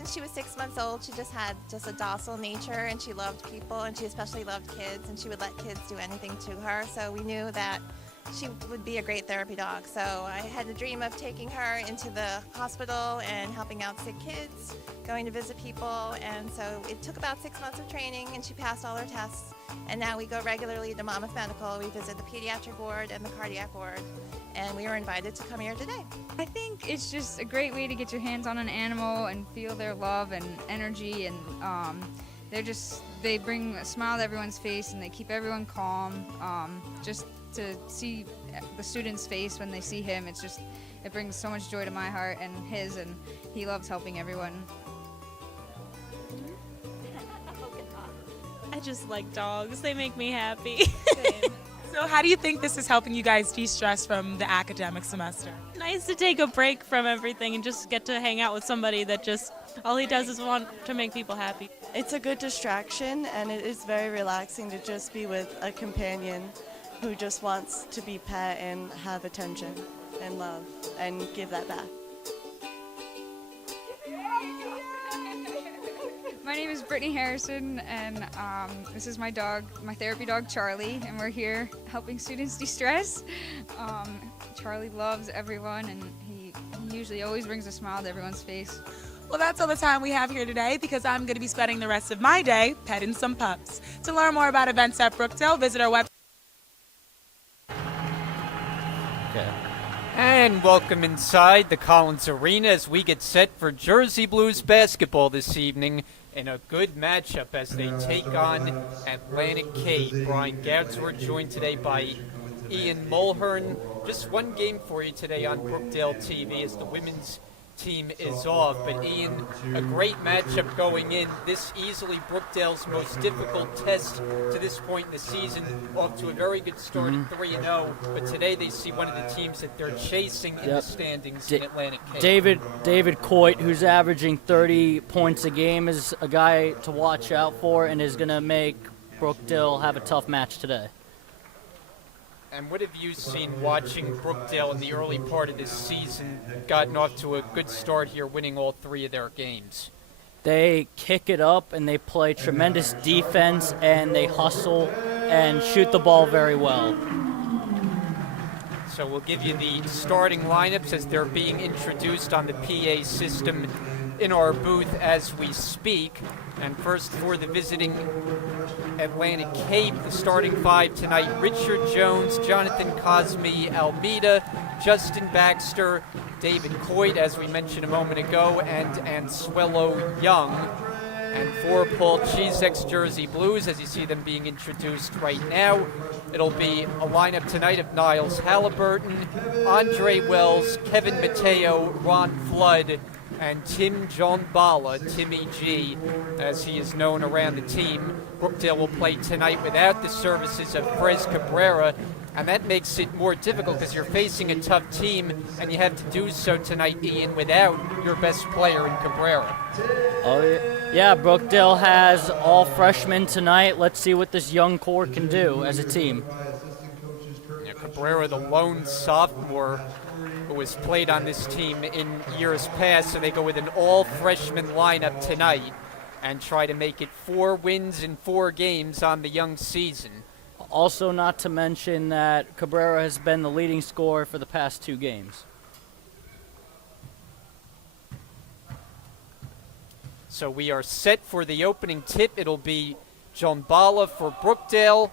since she was 6 months old, she just had a docile nature, and she loved people, and she especially loved kids, and she would let kids do anything to her. So we knew that she would be a great therapy dog. So I had a dream of taking her into the hospital and helping out sick kids, going to visit people. And so it took about 6 months of training, and she passed all her tests. And now we go regularly to Monmouth Medical. We visit the pediatric ward and the cardiac ward. And we were invited to come here today. I think it's just a great way to get your hands on an animal and feel their love and energy, and they bring a smile to everyone's face, and they keep everyone calm. Just to see the student's face when they see him, it brings so much joy to my heart and his, and he loves helping everyone. I just like dogs. They make me happy. So how do you think this is helping you guys de-stress from the academic semester? Nice to take a break from everything and just get to hang out with somebody that just, all he does is want to make people happy. It's a good distraction, and it is very relaxing to just be with a companion who just wants to be pet and have attention and love and give that back. My name is Brittany Harrison, and this is my dog, my therapy dog Charlie, and we're here helping students de-stress. Charlie loves everyone, and he usually always brings a smile to everyone's face. Well, that's all the time we have here today, because I'm going to be spending the rest of my day petting some pups. To learn more about events at Brookdale, visit our website. Okay. And welcome inside the Collins Arena as we get set for Jersey Blues basketball this evening in a good matchup as they take on Atlantic Cape. Brian Goudsworth joined today by Ian Mulhern. Just one game for you today on Brookdale TV as the women's team is off. But Ian, a great matchup going in. This easily Brookdale's most difficult test to this point in the season. Off to a very good start at 3-0. But today they see one of the teams that they're chasing in the standings in Atlantic Cape. David Coit, who's averaging 30 points a game, is a guy to watch out for and is going to make Brookdale have a tough match today. And what have you seen watching Brookdale in the early part of this season, gotten off to a good start here, winning all three of their games? They kick it up and they play tremendous defense, and they hustle and shoot the ball very well. So we'll give you the starting lineups as they're being introduced on the PA system in our booth as we speak. And first for the visiting Atlantic Cape, the starting five tonight: Richard Jones, Jonathan Cosme Almeida, Justin Baxter, David Coit, as we mentioned a moment ago, and Ansuelo Young. And for Paul Chizek's Jersey Blues, as you see them being introduced right now, it'll be a lineup tonight of Niles Halliburton, Andre Wells, Kevin Mateo, Ron Flood, and Tim John Bala, Timmy G, as he is known around the team. Brookdale will play tonight without the services of Frez Cabrera, and that makes it more difficult because you're facing a tough team, and you have to do so tonight, Ian, without your best player in Cabrera. Oh, yeah, Brookdale has all freshmen tonight. Let's see what this young core can do as a team. Yeah, Cabrera, the lone sophomore who has played on this team in years past, so they go with an all-freshman lineup tonight and try to make it 4 wins in 4 games on the young season. Also, not to mention that Cabrera has been the leading scorer for the past 2 games. So we are set for the opening tip. It'll be John Bala for Brookdale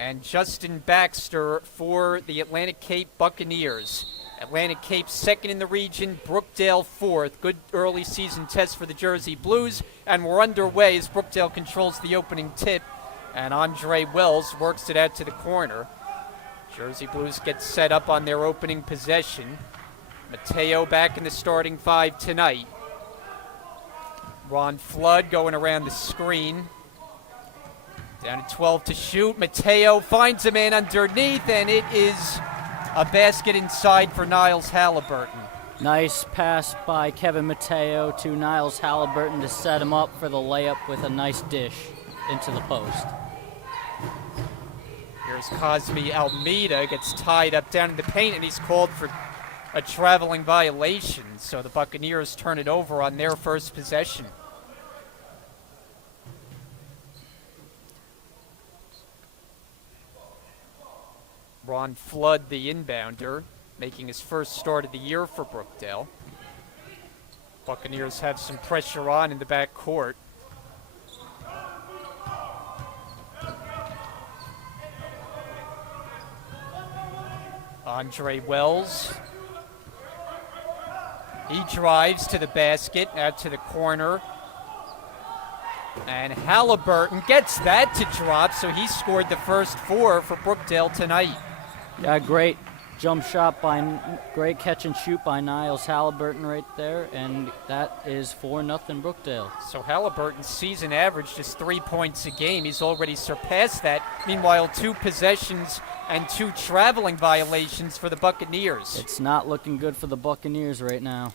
and Justin Baxter for the Atlantic Cape Buccaneers. Atlantic Cape second in the region, Brookdale fourth. Good early season test for the Jersey Blues, and we're underway as Brookdale controls the opening tip, and Andre Wells works it out to the corner. Jersey Blues get set up on their opening possession. Mateo back in the starting 5 tonight. Ron Flood going around the screen. Down to 12 to shoot. Mateo finds a man underneath, and it is a basket inside for Niles Halliburton. Nice pass by Kevin Mateo to Niles Halliburton to set him up for the layup with a nice dish into the post. Here's Cosme Almeida, gets tied up down in the paint, and he's called for a traveling violation, so the Buccaneers turn it over on their first possession. Ron Flood, the inbounder, making his first start of the year for Brookdale. Buccaneers have some pressure on in the back court. Andre Wells. He drives to the basket, out to the corner. And Halliburton gets that to drop, so he scored the first 4 for Brookdale tonight. Yeah, great jump shot great catch and shoot by Niles Halliburton right there, and that is 4-0 Brookdale. So Halliburton's season average just 3 points a game. He's already surpassed that. Meanwhile, 2 possessions and 2 traveling violations for the Buccaneers. It's not looking good for the Buccaneers right now.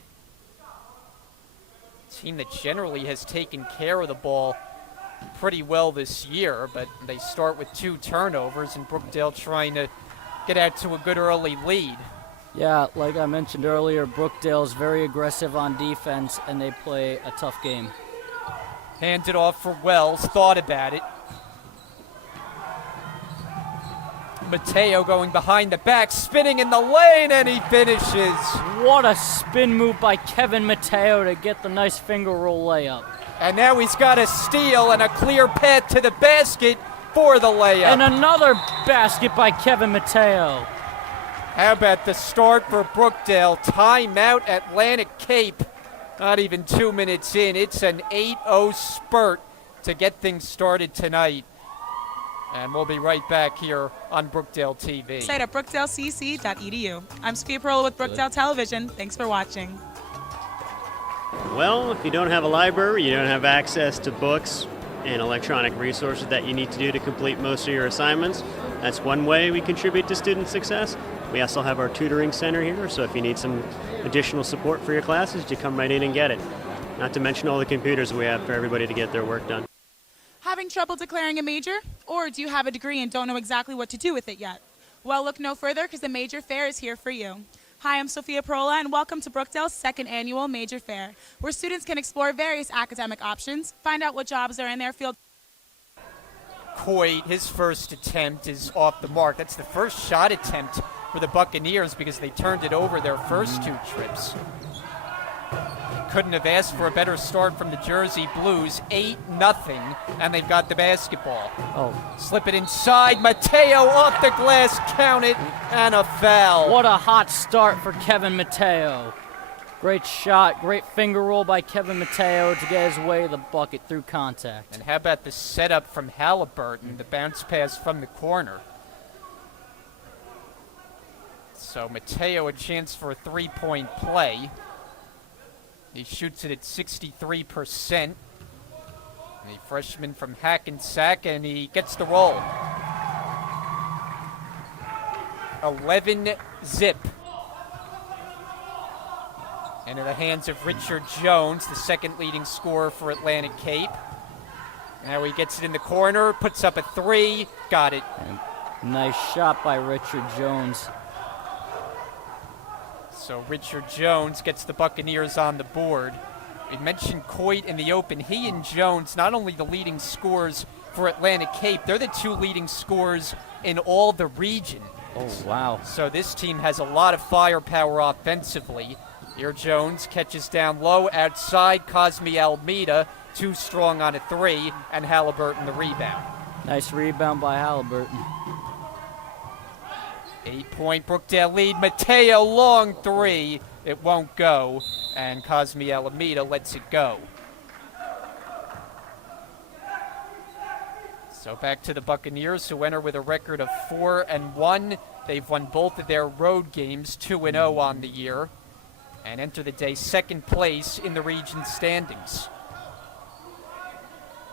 Team that generally has taken care of the ball pretty well this year, but they start with 2 turnovers, and Brookdale trying to get out to a good early lead. Yeah, like I mentioned earlier, Brookdale is very aggressive on defense, and they play a tough game. Handed off for Wells, thought about it. Mateo going behind the back, spinning in the lane, and he finishes. What a spin move by Kevin Mateo to get the nice finger roll layup. And now he's got a steal and a clear path to the basket for the layup. And another basket by Kevin Mateo. How about the start for Brookdale? Timeout, Atlantic Cape. Not even 2 minutes in. It's an 8-0 spurt to get things started tonight. And we'll be right back here on Brookdale TV. Site at brookdalecc.edu. I'm Sophia Perola with Brookdale Television. Thanks for watching. Well, if you don't have a library, you don't have access to books and electronic resources that you need to do to complete most of your assignments. That's one way we contribute to student success. We also have our tutoring center here, so if you need some additional support for your classes, you come right in and get it. Not to mention all the computers we have for everybody to get their work done. Having trouble declaring a major? Or do you have a degree and don't know exactly what to do with it yet? Well, look no further, because the Major Fair is here for you. Hi, I'm Sophia Perola, and welcome to Brookdale's second annual Major Fair, where students can explore various academic options, find out what jobs are in their field. Coit, his first attempt is off the mark. That's the first shot attempt for the Buccaneers because they turned it over their first 2 trips. Couldn't have asked for a better start from the Jersey Blues. 8-0, and they've got the basketball. Slip it inside. Mateo off the glass, count it, and a foul. What a hot start for Kevin Mateo. Great shot, great finger roll by Kevin Mateo to get his way to the bucket through contact. And how about the setup from Halliburton, the bounce pass from the corner. So Mateo a chance for a 3-point play. He shoots it at 63%. The freshman from Hackensack, and he gets the roll. 11-zip. Into the hands of Richard Jones, the second leading scorer for Atlantic Cape. Now he gets it in the corner, puts up a 3, got it. And nice shot by Richard Jones. So Richard Jones gets the Buccaneers on the board. We mentioned Coit in the open. He and Jones, not only the leading scorers for Atlantic Cape, they're the 2 leading scorers in all the region. Oh, wow. So this team has a lot of firepower offensively. Here Jones catches down low outside. Cosme Almeida, too strong on a 3, and Halliburton the rebound. Nice rebound by Halliburton. 8-point Brookdale lead. Mateo long 3. It won't go, and Cosme Almeida lets it go. So back to the Buccaneers, who enter with a record of 4-1. They've won both of their road games, 2-0 on the year, and enter the day second place in the region standings.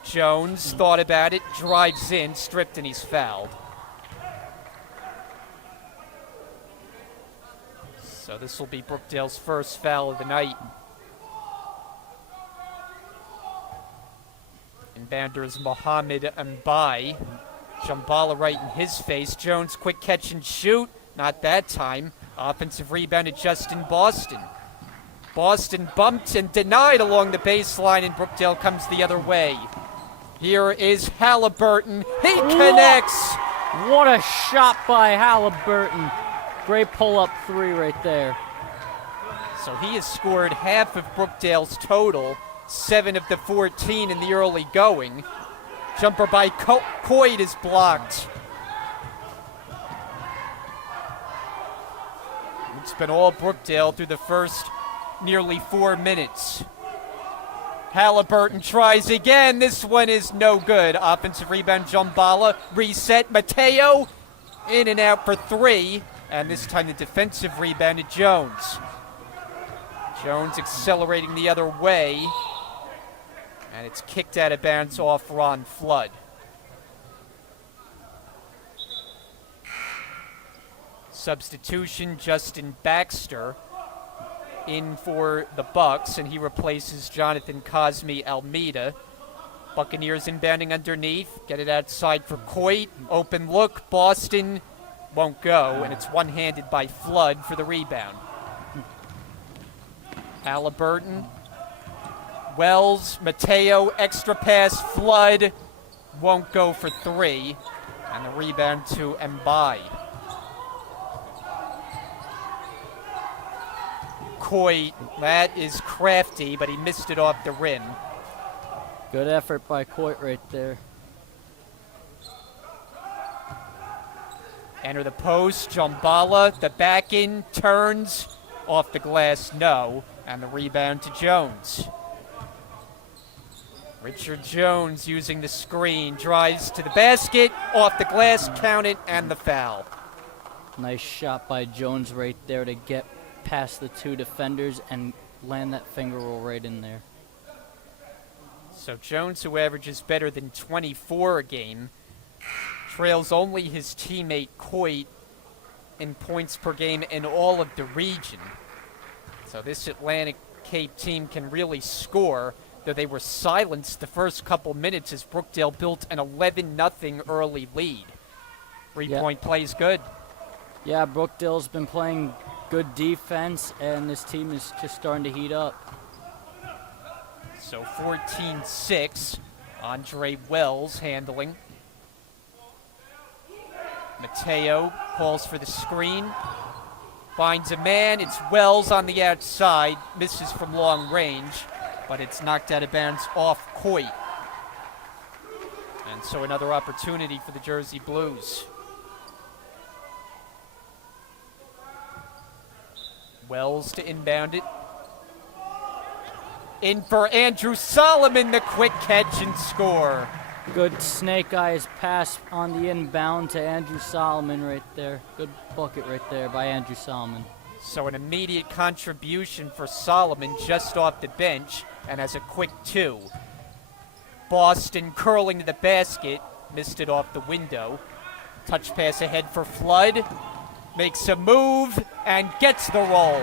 Jones thought about it, drives in, stripped, and he's fouled. So this will be Brookdale's first foul of the night. Inbounder is Mohamed Mbai. Jambala right in his face. Jones, quick catch and shoot. Not that time. Offensive rebound to Justin Boston. Boston bumped and denied along the baseline, and Brookdale comes the other way. Here is Halliburton. He connects. What a shot by Halliburton. Great pull-up three right there. So he has scored half of Brookdale's total, 7 of the 14 in the early going. Jumper by Coit is blocked. It's been all Brookdale through the first nearly 4 minutes. Halliburton tries again. This one is no good. Offensive rebound, Jumbala. Reset, Mateo. In and out for 3. And this time the defensive rebound to Jones. Jones accelerating the other way. And it's kicked out of bounds off Ron Flood. Substitution, Justin Baxter in for the Bucks, and he replaces Jonathan Cosme Almeida. Buccaneers inbounding underneath. Get it outside for Coit. Open look. Boston won't go, and it's one-handed by Flood for the rebound. Halliburton. Wells, Mateo, extra pass, Flood won't go for 3. And the rebound to Mbai. Coit, that is crafty, but he missed it off the rim. Good effort by Coit right there. Enter the post, Jumbala, the back in, turns, off the glass, no. And the rebound to Jones. Richard Jones using the screen, drives to the basket, off the glass, count it, and the foul. Nice shot by Jones right there to get past the 2 defenders and land that finger roll right in there. So Jones, who averages better than 24 a game, trails only his teammate Coit in points per game in all of the region. So this Atlantic Cape team can really score, though they were silenced the first couple minutes as Brookdale built an 11-0 early lead. Three-point plays good. Yeah, Brookdale's been playing good defense, and this team is just starting to heat up. So 14-6, Andre Wells handling. Mateo calls for the screen, finds a man, it's Wells on the outside, misses from long range, but it's knocked out of bounds off Coit. And so another opportunity for the Jersey Blues. Wells to inbound it. In for Andrew Solomon, the quick catch and score. Good snake eyes pass on the inbound to Andrew Solomon right there. Good bucket right there by Andrew Solomon. So an immediate contribution for Solomon just off the bench and has a quick 2. Boston curling to the basket, missed it off the window. Touch pass ahead for Flood. Makes a move and gets the roll.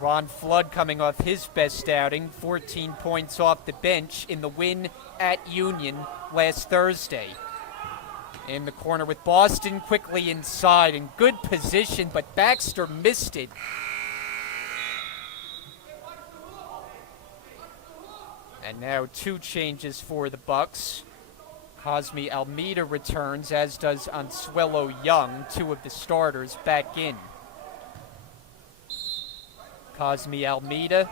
Ron Flood coming off his best outing, 14 points off the bench in the win at Union last Thursday. In the corner with Boston, quickly inside, in good position, but Baxter missed it. And now 2 changes for the Bucks. Cosme Almeida returns, as does Ansuelo Young, 2 of the starters back in. Cosme Almeida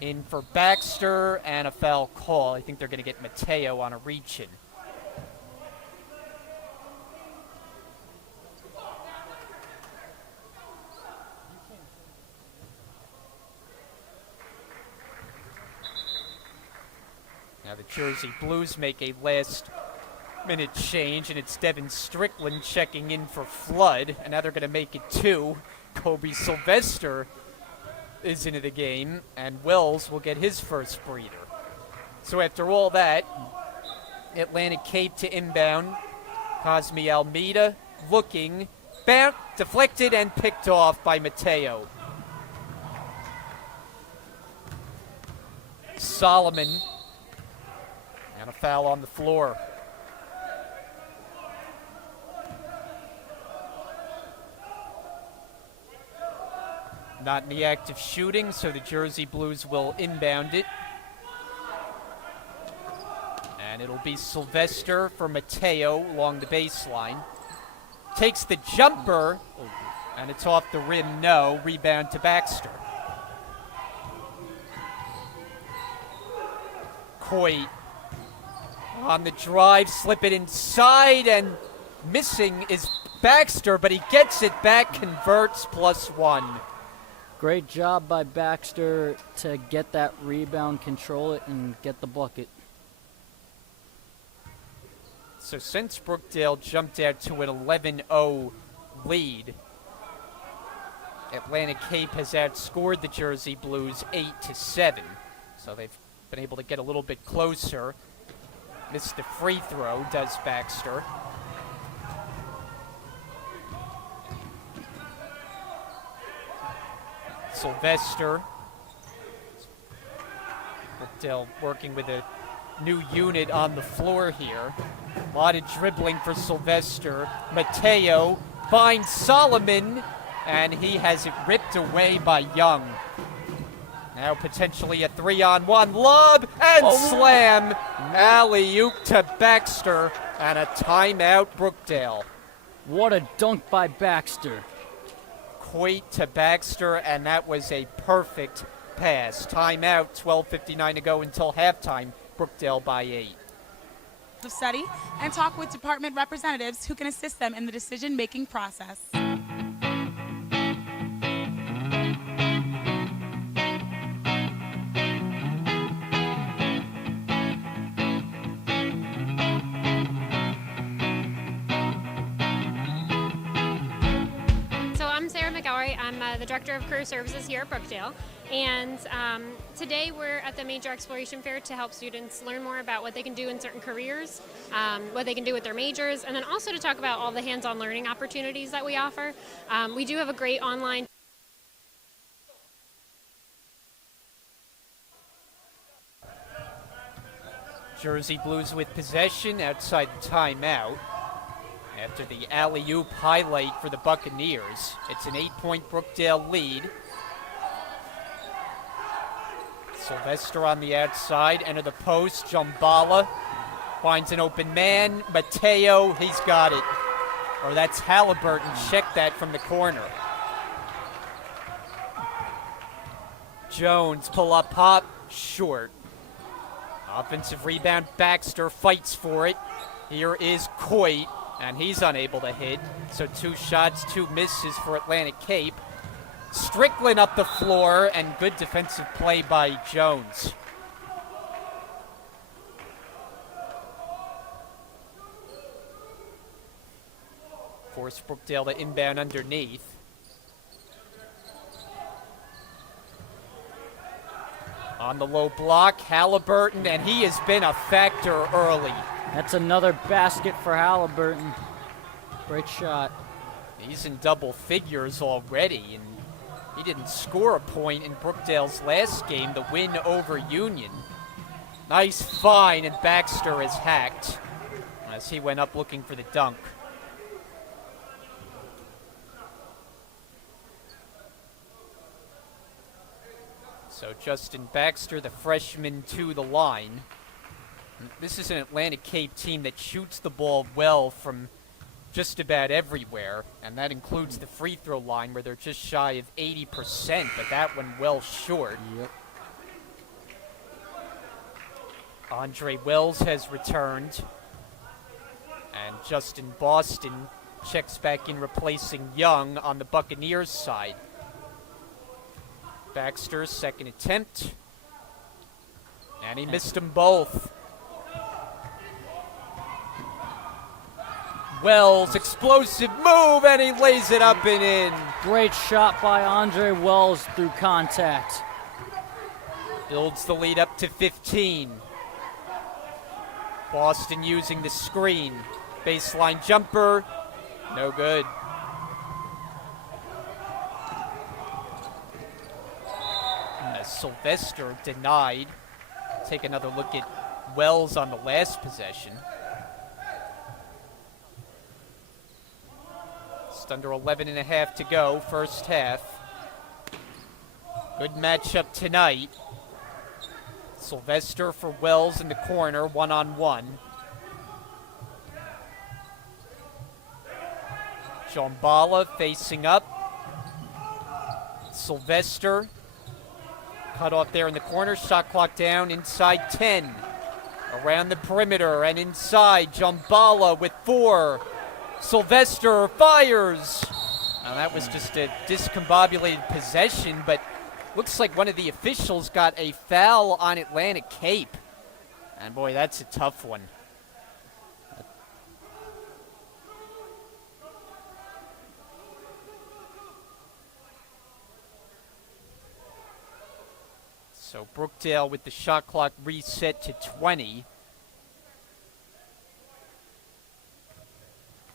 in for Baxter, and a foul call. I think they're going to get Mateo on a reach-in. Now the Jersey Blues make a last-minute change, and it's Devin Strickland checking in for Flood, and now they're going to make it 2. Kobe Sylvester is into the game, and Wells will get his first breather. So after all that, Atlantic Cape to inbound. Cosme Almeida looking, deflected and picked off by Mateo. Solomon. And a foul on the floor. Not in the act of shooting, so the Jersey Blues will inbound it. And it'll be Sylvester for Mateo along the baseline. Takes the jumper, and it's off the rim, no. Rebound to Baxter. Coit on the drive, slip it inside, and missing is Baxter, but he gets it back, converts, +1. Great job by Baxter to get that rebound, control it, and get the bucket. So since Brookdale jumped out to an 11-0 lead, Atlantic Cape has outscored the Jersey Blues 8-7. So they've been able to get a little bit closer. Missed the free throw, does Baxter. Sylvester. Brookdale working with a new unit on the floor here. A lot of dribbling for Sylvester. Mateo finds Solomon, and he has it ripped away by Young. Now potentially a 3-on-1 lob and slam. Alley-oop to Baxter, and a timeout Brookdale. What a dunk by Baxter. Coit to Baxter, and that was a perfect pass. Timeout, 12:59 to go until halftime. Brookdale by 8. To study and talk with department representatives who can assist them in the decision-making process. I'm the Director of Career Services here at Brookdale, and today we're at the Major Exploration Fair to help students learn more about what they can do in certain careers, what they can do with their majors, and then also to talk about all the hands-on learning opportunities that we offer. We do have a great online Jersey Blues with possession outside the timeout. After the alley-oop highlight for the Buccaneers, it's an 8-point Brookdale lead. Sylvester on the outside, enter the post. Jumbala finds an open man. Mateo, he's got it. Or that's Halliburton. Check that from the corner. Jones, pull up, pop, short. Offensive rebound, Baxter fights for it. Here is Coit, and he's unable to hit. So 2 shots, 2 misses for Atlantic Cape. Strickland up the floor, and good defensive play by Jones. Force Brookdale to inbound underneath. On the low block, Halliburton, and he has been a factor early. That's another basket for Halliburton. Great shot. He's in double figures already, and he didn't score a point in Brookdale's last game, the win over Union. Nice find, and Baxter is hacked as he went up looking for the dunk. So Justin Baxter, the freshman, to the line. This is an Atlantic Cape team that shoots the ball well from just about everywhere, and that includes the free throw line where they're just shy of 80%, but that one well short. Yep. Andre Wells has returned, and Justin Boston checks back in, replacing Young on the Buccaneers side. Baxter's second attempt, and he missed them both. Wells, explosive move, and he lays it up and in. Great shot by Andre Wells through contact. Builds the lead up to 15. Boston using the screen. Baseline jumper, no good. Sylvester denied. Take another look at Wells on the last possession. Just under 11 and a half to go, first half. Good matchup tonight. Sylvester for Wells in the corner, one-on-one. Jambala facing up. Sylvester cut off there in the corner. Shot clock down inside 10. Around the perimeter and inside. Jambala with 4. Sylvester fires. Now that was just a discombobulated possession, but looks like one of the officials got a foul on Atlantic Cape. And boy, that's a tough one. So Brookdale with the shot clock reset to 20.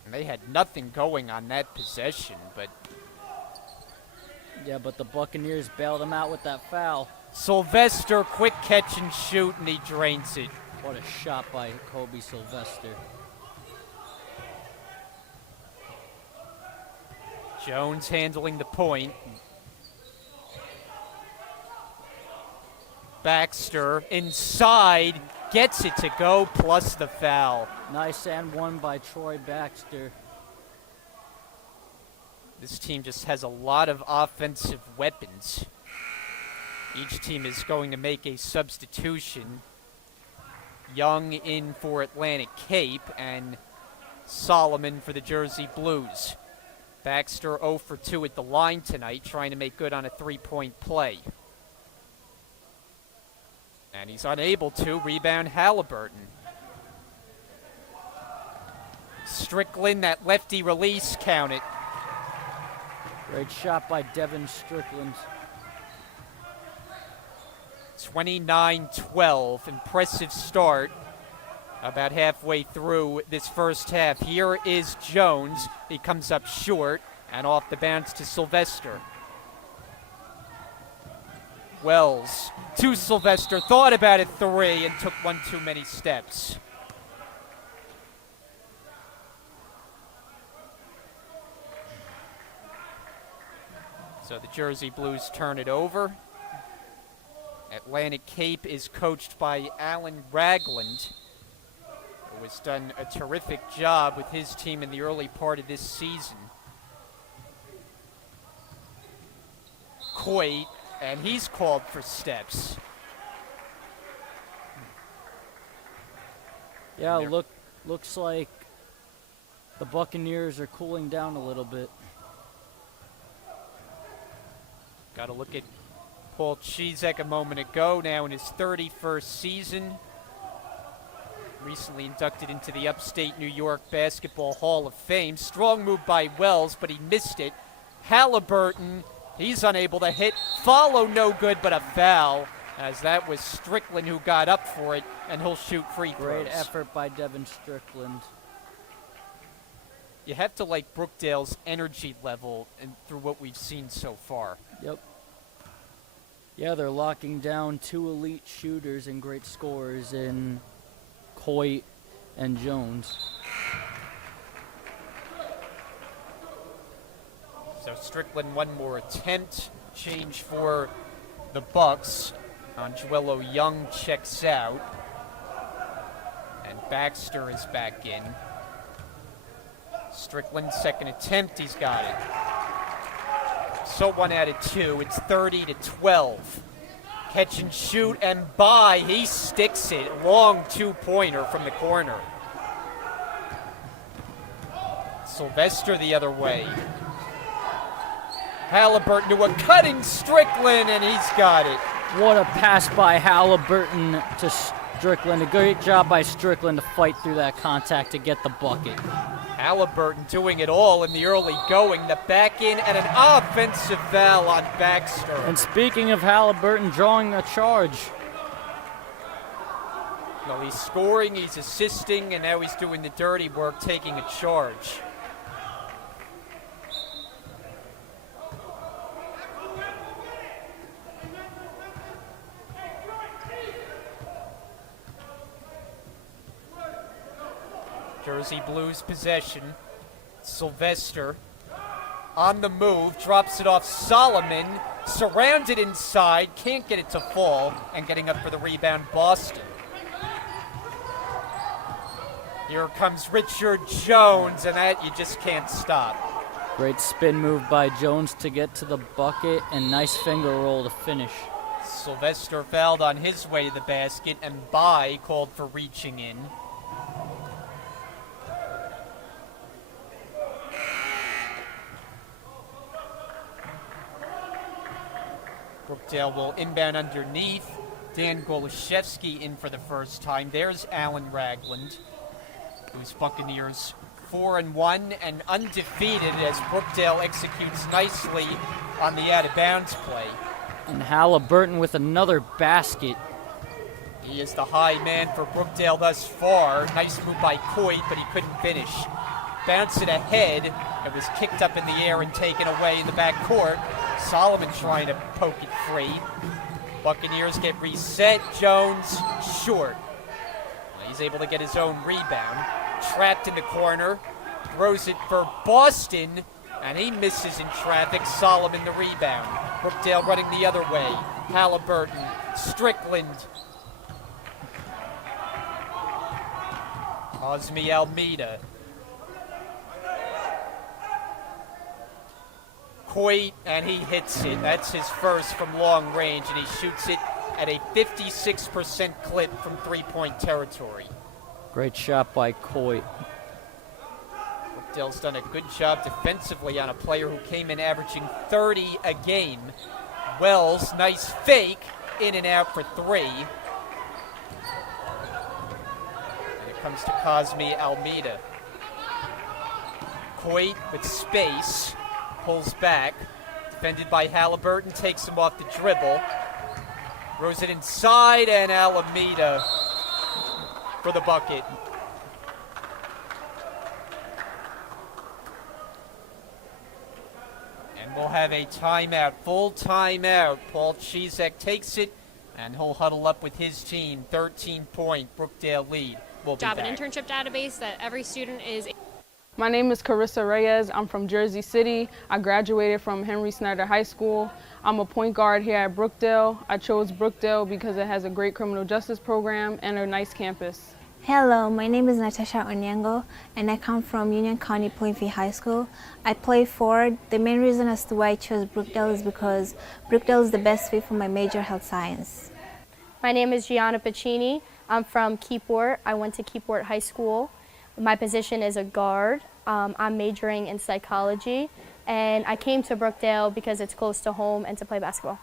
And they had nothing going on that possession, but... Yeah, but the Buccaneers bailed him out with that foul. Sylvester, quick catch and shoot, and he drains it. What a shot by Kobe Sylvester. Jones handling the point. Baxter inside, gets it to go, plus the foul. Nice and one by Troy Baxter. This team just has a lot of offensive weapons. Each team is going to make a substitution. Young in for Atlantic Cape and Solomon for the Jersey Blues. Baxter 0 for 2 at the line tonight, trying to make good on a three-point play. And he's unable to. Rebound Halliburton. Strickland, that lefty release, count it. Great shot by Devin Strickland. 29-12. Impressive start about halfway through this first half. Here is Jones. He comes up short and off the bounce to Sylvester. Wells to Sylvester, thought about it 3 and took one too many steps. So the Jersey Blues turn it over. Atlantic Cape is coached by Alan Ragland, who has done a terrific job with his team in the early part of this season. Coit, and he's called for steps. Yeah, looks like the Buccaneers are cooling down a little bit. Got to look at Paul Chizek a moment ago, now in his 31st season. Recently inducted into the Upstate New York Basketball Hall of Fame. Strong move by Wells, but he missed it. Halliburton, he's unable to hit. Follow no good, but a foul, as that was Strickland who got up for it, and he'll shoot free throws. Great effort by Devin Strickland. You have to like Brookdale's energy level and through what we've seen so far. Yep. Yeah, they're locking down 2 elite shooters and great scorers in Coit and Jones. So Strickland, one more attempt. Change for the Bucks. Angelo Young checks out. And Baxter is back in. Strickland, second attempt, he's got it. So 1 out of 2, it's 30-12. Catch and shoot and by, he sticks it. Long 2-pointer from the corner. Sylvester the other way. Halliburton to a cutting Strickland, and he's got it. What a pass by Halliburton to Strickland. A great job by Strickland to fight through that contact to get the bucket. Halliburton doing it all in the early going. The back in and an offensive foul on Baxter. And speaking of Halliburton drawing a charge. No, he's scoring, he's assisting, and now he's doing the dirty work, taking a charge. Jersey Blues possession. Sylvester on the move, drops it off Solomon, surrounded inside, can't get it to fall, and getting up for the rebound, Boston. Here comes Richard Jones, and that you just can't stop. Great spin move by Jones to get to the bucket, and nice finger roll to finish. Sylvester fouled on his way to the basket, and Bai called for reaching in. Brookdale will inbound underneath. Dan Goloszewski in for the first time. There's Alan Ragland, whose Buccaneers 4-1 and undefeated as Brookdale executes nicely on the out-of-bounds play. And Halliburton with another basket. He is the high man for Brookdale thus far. Nice move by Coit, but he couldn't finish. Bounce it ahead. It was kicked up in the air and taken away in the back court. Solomon trying to poke it free. Buccaneers get reset. Jones short. He's able to get his own rebound. Trapped in the corner. Throws it for Boston. And he misses in traffic. Solomon the rebound. Brookdale running the other way. Halliburton. Strickland. Cosme Almeida. Coit, and he hits it. That's his first from long range, and he shoots it at a 56% clip from three-point territory. Great shot by Coit. Brookdale's done a good job defensively on a player who came in averaging 30 a game. Wells, nice fake, in and out for three. And it comes to Cosme Almeida. Coit with space. Pulls back, defended by Halliburton, takes him off the dribble, throws it inside, and Alameda for the bucket. And we'll have a timeout, full timeout. Paul Chizek takes it, and he'll huddle up with his team. 13-point Brookdale lead. We'll be Job back. and internship database that every student is. My name is Carissa Reyes. I'm from Jersey City. I graduated from Henry Snyder High School. I'm a point guard here at Brookdale. I chose Brookdale because it has a great criminal justice program and a nice campus. Hello, my name is Natasha Onyango, and I come from Union County Plainfield High School. I play forward. The main reason as to why I chose Brookdale is because Brookdale is the best fit for my major, health science. My name is Gianna Pacini. I'm from Keyport. I went to Keyport High School. My position is a guard. I'm majoring in psychology, and I came to Brookdale because it's close to home and to play basketball.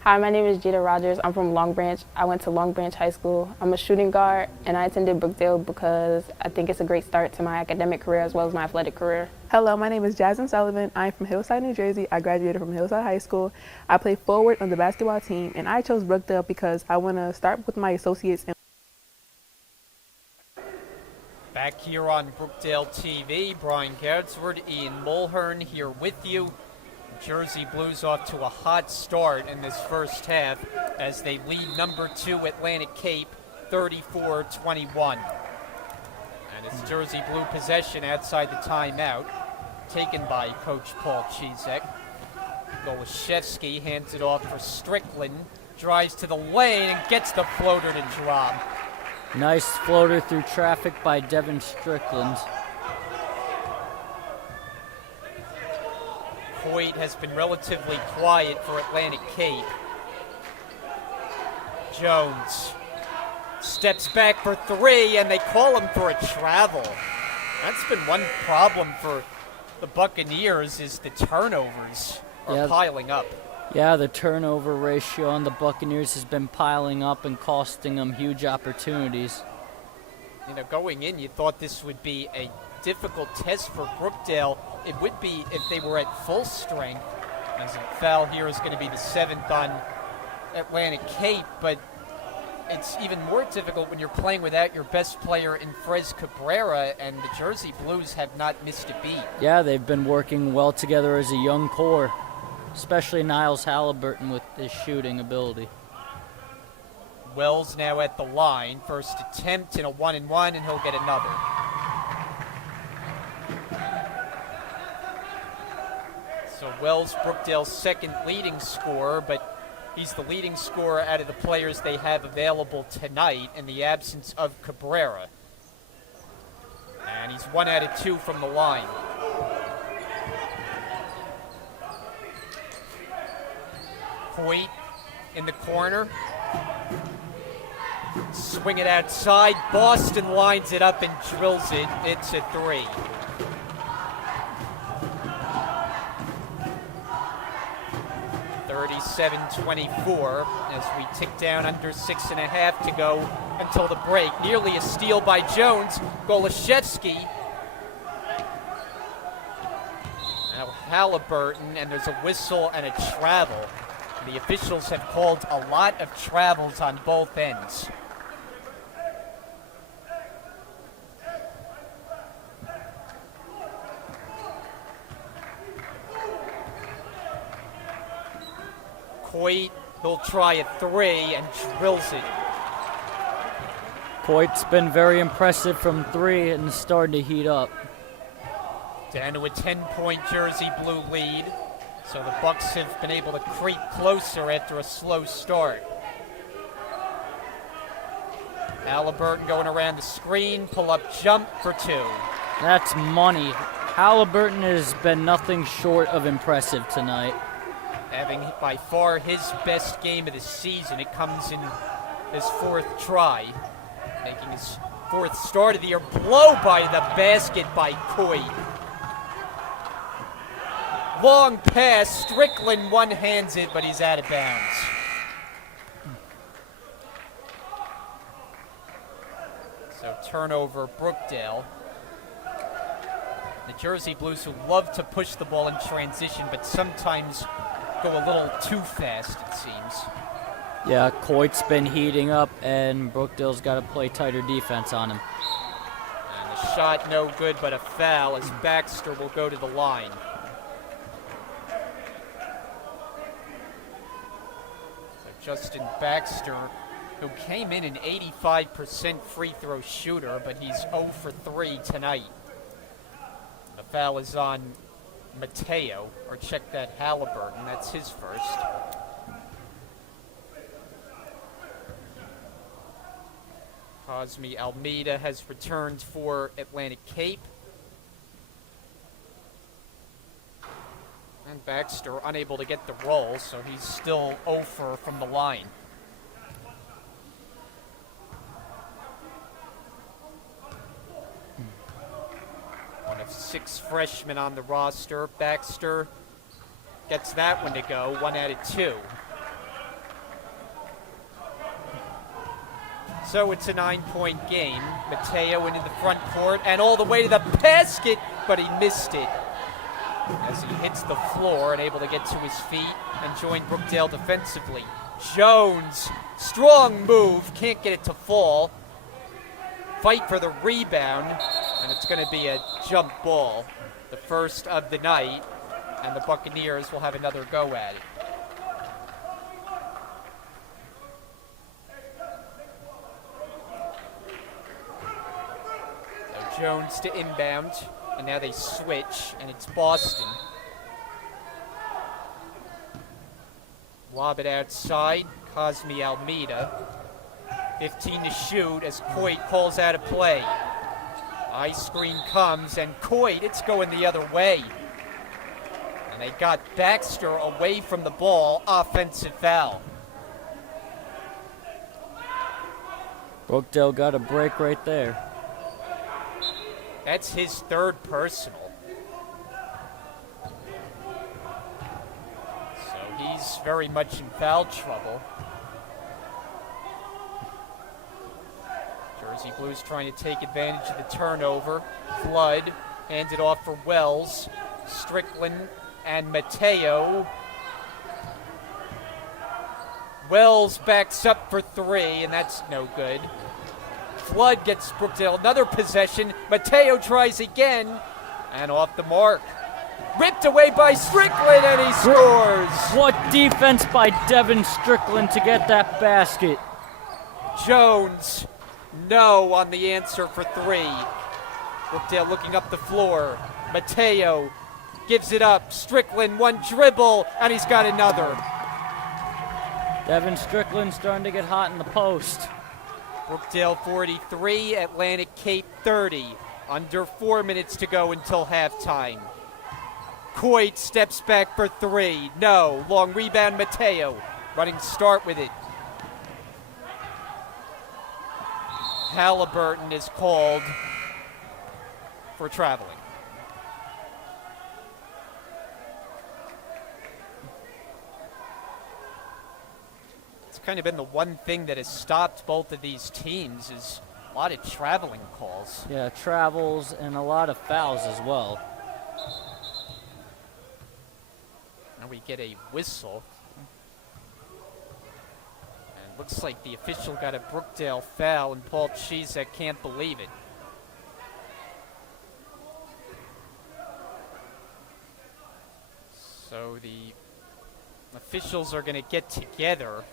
Hi, my name is Jada Rogers. I'm from Long Branch. I went to Long Branch High School. I'm a shooting guard, and I attended Brookdale because I think it's a great start to my academic career as well as my athletic career. Hello, my name is Jasmine Sullivan. I'm from Hillside, New Jersey. I graduated from Hillside High School. I play forward on the basketball team, and I chose Brookdale because I want to start with my associates. Back here on Brookdale TV, Brian Gadsford, Ian Mulhern here with you. Jersey Blues off to a hot start in this first half as they lead number 2 Atlantic Cape 34-21. And it's Jersey Blue possession outside the timeout, taken by Coach Paul Chizek. Goloszewski hands it off for Strickland, drives to the lane and gets the floater to drop. Nice floater through traffic by Devin Strickland. Coit has been relatively quiet for Atlantic Cape. Jones steps back for three, and they call him for a travel. That's been one problem for the Buccaneers is the turnovers are piling up. Yeah, the turnover ratio on the Buccaneers has been piling up and costing them huge opportunities. You know, going in, you thought this would be a difficult test for Brookdale. It would be if they were at full strength, as a foul here is going to be the 7th on Atlantic Cape, but it's even more difficult when you're playing without your best player in Frez Cabrera, and the Jersey Blues have not missed a beat. Yeah, they've been working well together as a young core, especially Niles Halliburton with his shooting ability. Wells now at the line. First attempt in a 1-and-1, and he'll get another. So Wells, Brookdale's second leading scorer, but he's the leading scorer out of the players they have available tonight in the absence of Cabrera. And he's 1 out of 2 from the line. Coit in the corner. Swing it outside. Boston lines it up and drills it. It's a 3. (37-24) as we tick down under 6.5 to go until the break. Nearly a steal by Jones. Golashevsky. Now Halliburton, and there's a whistle and a travel. The officials have called a lot of travels on both ends. Coit, he'll try a 3 and drills it. Coit's been very impressive from 3 and starting to heat up. Down to a 10-point Jersey Blue lead. So the Bucks have been able to creep closer after a slow start. Halliburton going around the screen, pull-up jump for 2. That's money. Halliburton has been nothing short of impressive tonight. Having by far his best game of the season. It comes in his 4th try, making his 4th start of the year. Blow by the basket by Coit. Long pass, Strickland one-hands it, but he's out of bounds. So turnover, Brookdale. The Jersey Blues, who love to push the ball in transition, but sometimes go a little too fast, it seems. Yeah, Coit's been heating up, and Brookdale's got to play tighter defense on him. And the shot no good, but a foul as Baxter will go to the line. Justin Baxter, who came in an 85% free throw shooter, but he's 0 for 3 tonight. The foul is on Mateo, or check that, Halliburton. That's his first. Cosme Almeida has returned for Atlantic Cape. And Baxter unable to get the roll, so he's still 0 for from the line. One of 6 freshmen on the roster. Baxter gets that one to go, 1 out of 2. So it's a 9-point game. Mateo into the front court and all the way to the basket, but he missed it as he hits the floor and able to get to his feet and join Brookdale defensively. Jones, strong move, can't get it to fall. Fight for the rebound, and it's going to be a jump ball, the first of the night, and the Buccaneers will have another go at it. So Jones to inbound. And now they switch, and it's Boston. Lob it outside, Cosme Almeida. 15 to shoot as Coit calls out a play. Eye screen comes, and Coit, it's going the other way. And they got Baxter away from the ball, offensive foul. Brookdale got a break right there. That's his 3rd personal. So he's very much in foul trouble. Jersey Blues trying to take advantage of the turnover. Flood hands it off for Wells. Strickland and Mateo. Wells backs up for 3, and that's no good. Flood gets Brookdale another possession. Mateo tries again, and off the mark. Ripped away by Strickland, and he scores! What defense by Devin Strickland to get that basket. Jones, no on the answer for 3. Brookdale looking up the floor. Mateo gives it up. Strickland, one dribble, and he's got another. Devin Strickland starting to get hot in the post. Brookdale 43, Atlantic Cape 30. Under 4 minutes to go until halftime. Coit steps back for three. No. Long rebound, Mateo. Running start with it. Halliburton is called for traveling. It's kind of been the one thing that has stopped both of these teams is a lot of traveling calls. Yeah, travels and a lot of fouls as well. Now we get a whistle. And it looks like the official got a Brookdale foul, and Paul Chizek can't believe it. So the officials are going to get together.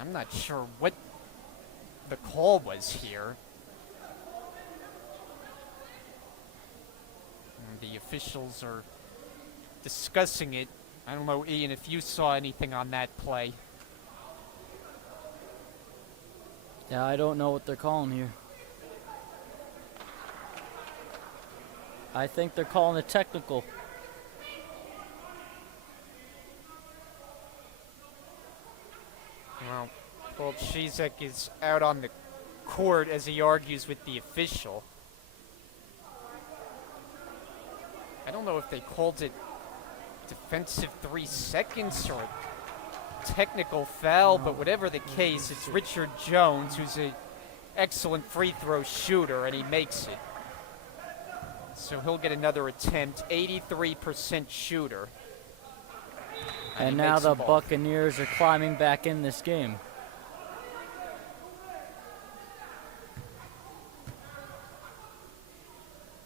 I'm not sure what the call was here. And the officials are discussing it. I don't know, Ian, if you saw anything on that play. Yeah, I don't know what they're calling here. I think they're calling it technical. Well, Paul Chizek is out on the court as he argues with the official. I don't know if they called it defensive 3 seconds or technical foul, but whatever the case, it's Richard Jones, who's an excellent free throw shooter, and he makes it. So he'll get another attempt, 83% shooter. And now the Buccaneers are climbing back in this game.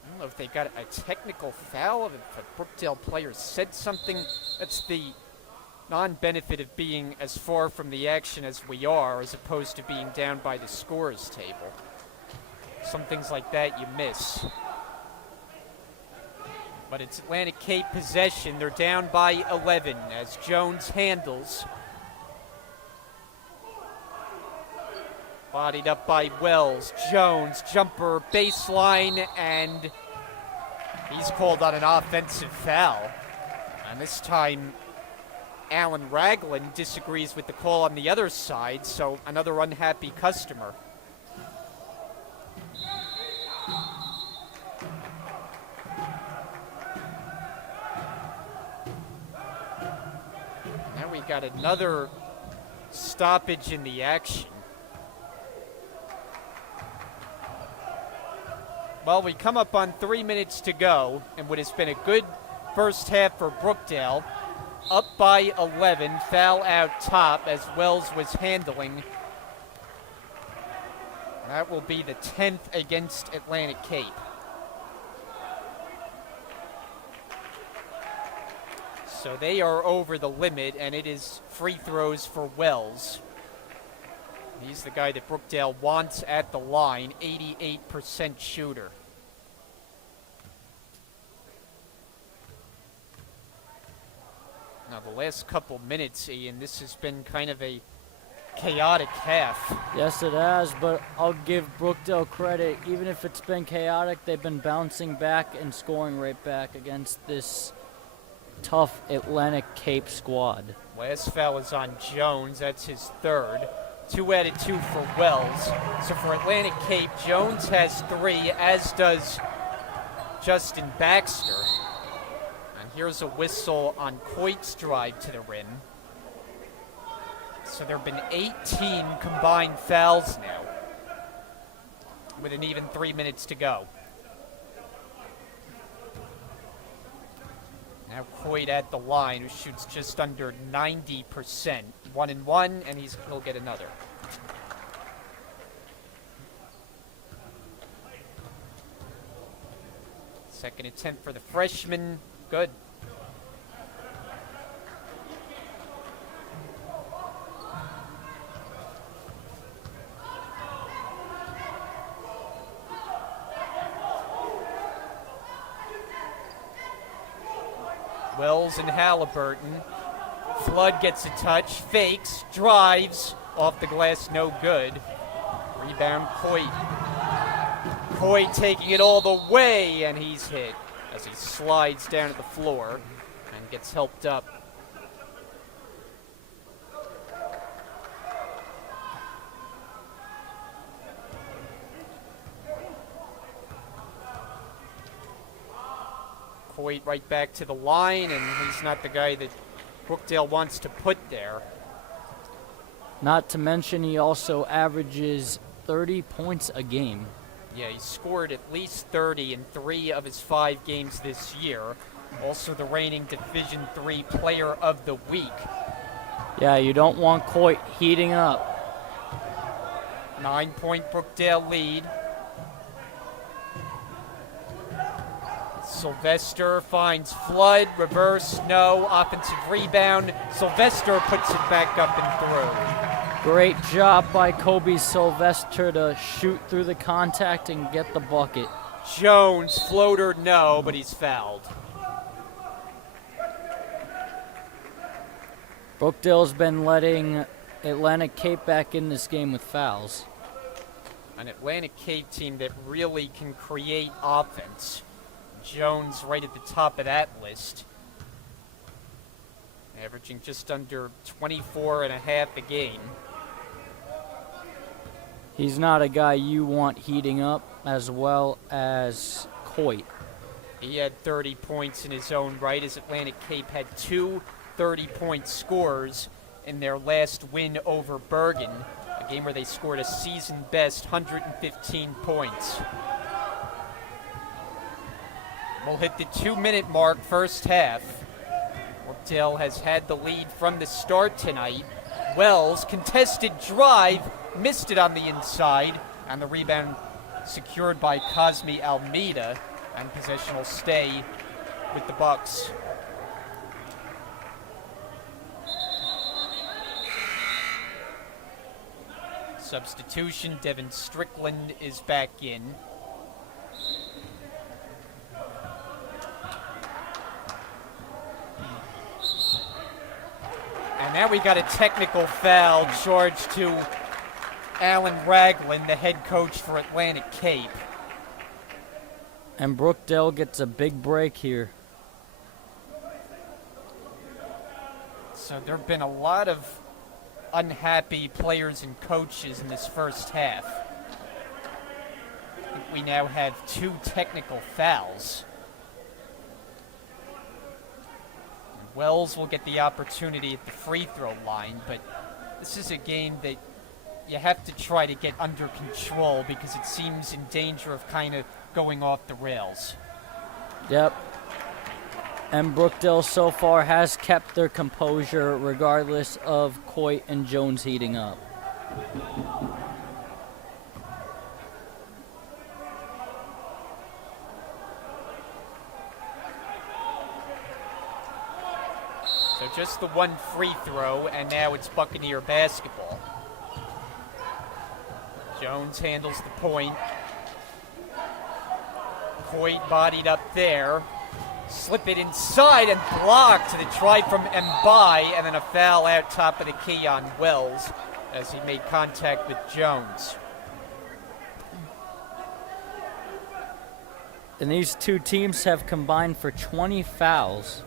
I don't know if they got a technical foul, if a Brookdale player said something. That's the non-benefit of being as far from the action as we are, as opposed to being down by the scorer's table. Some things like that you miss. But it's Atlantic Cape possession. They're down by 11 as Jones handles. Bodied up by Wells. Jones, jumper, baseline, and he's called on an offensive foul. And this time, Alan Ragland disagrees with the call on the other side, so another unhappy customer. Now we got another stoppage in the action. Well, we come up on 3 minutes to go, and what has been a good first half for Brookdale. Up by 11, foul out top as Wells was handling. That will be the 10th against Atlantic Cape. So they are over the limit, and it is free throws for Wells. He's the guy that Brookdale wants at the line, 88% shooter. Now, the last couple minutes, Ian, this has been kind of a chaotic half. Yes, it has, but I'll give Brookdale credit. Even if it's been chaotic, they've been bouncing back and scoring right back against this tough Atlantic Cape squad. Last foul is on Jones. That's his third. 2 out of 2 for Wells. So for Atlantic Cape, Jones has 3, as does Justin Baxter. And here's a whistle on Coit's drive to the rim. So there have been 18 combined fouls now, with an even 3 minutes to go. Now Coit at the line, who shoots just under 90%. 1 and 1, and he'll get another. Second attempt for the freshman. Good. Wells and Halliburton. Flood gets a touch, fakes, drives, off the glass, no good. Rebound, Coit. Coit taking it all the way, and he's hit as he slides down to the floor and gets helped up. Coit right back to the line, and he's not the guy that Brookdale wants to put there. Not to mention he also averages 30 points a game. Yeah, he scored at least 30 in 3 of his 5 games this year. Also the reigning Division III Player of the Week. Yeah, you don't want Coit heating up. 9-point Brookdale lead. Sylvester finds Flood, reverse, no, offensive rebound. Sylvester puts it back up and through. Great job by Kobe Sylvester to shoot through the contact and get the bucket. Jones, floater, no, but he's fouled. Brookdale's been letting Atlantic Cape back in this game with fouls. An Atlantic Cape team that really can create offense. Jones right at the top of that list. Averaging just under 24 and a half a game. He's not a guy you want heating up, as well as Coit. He had 30 points in his own right, as Atlantic Cape had 2 30-point scores in their last win over Bergen, a game where they scored a season-best 115 points. We'll hit the 2-minute mark first half. Brookdale has had the lead from the start tonight. Wells, contested drive, missed it on the inside, and the rebound secured by Cosme Almeida, and possession will stay with the Bucks. Substitution, Devin Strickland is back in. And now we got a technical foul charged to Alan Ragland, the head coach for Atlantic Cape. And Brookdale gets a big break here. So there have been a lot of unhappy players and coaches in this first half. I think we now have 2 technical fouls. Wells will get the opportunity at the free throw line, but this is a game that you have to try to get under control because it seems in danger of kind of going off the rails. Yep. And Brookdale so far has kept their composure regardless of Coit and Jones heating up. So just the 1 free throw, and now it's Buccaneer basketball. Jones handles the point. Coit bodied up there. Slip it inside and blocked to the try from Mbai, and then a foul out top of the key on Wells as he made contact with Jones. And these 2 teams have combined for 20 fouls.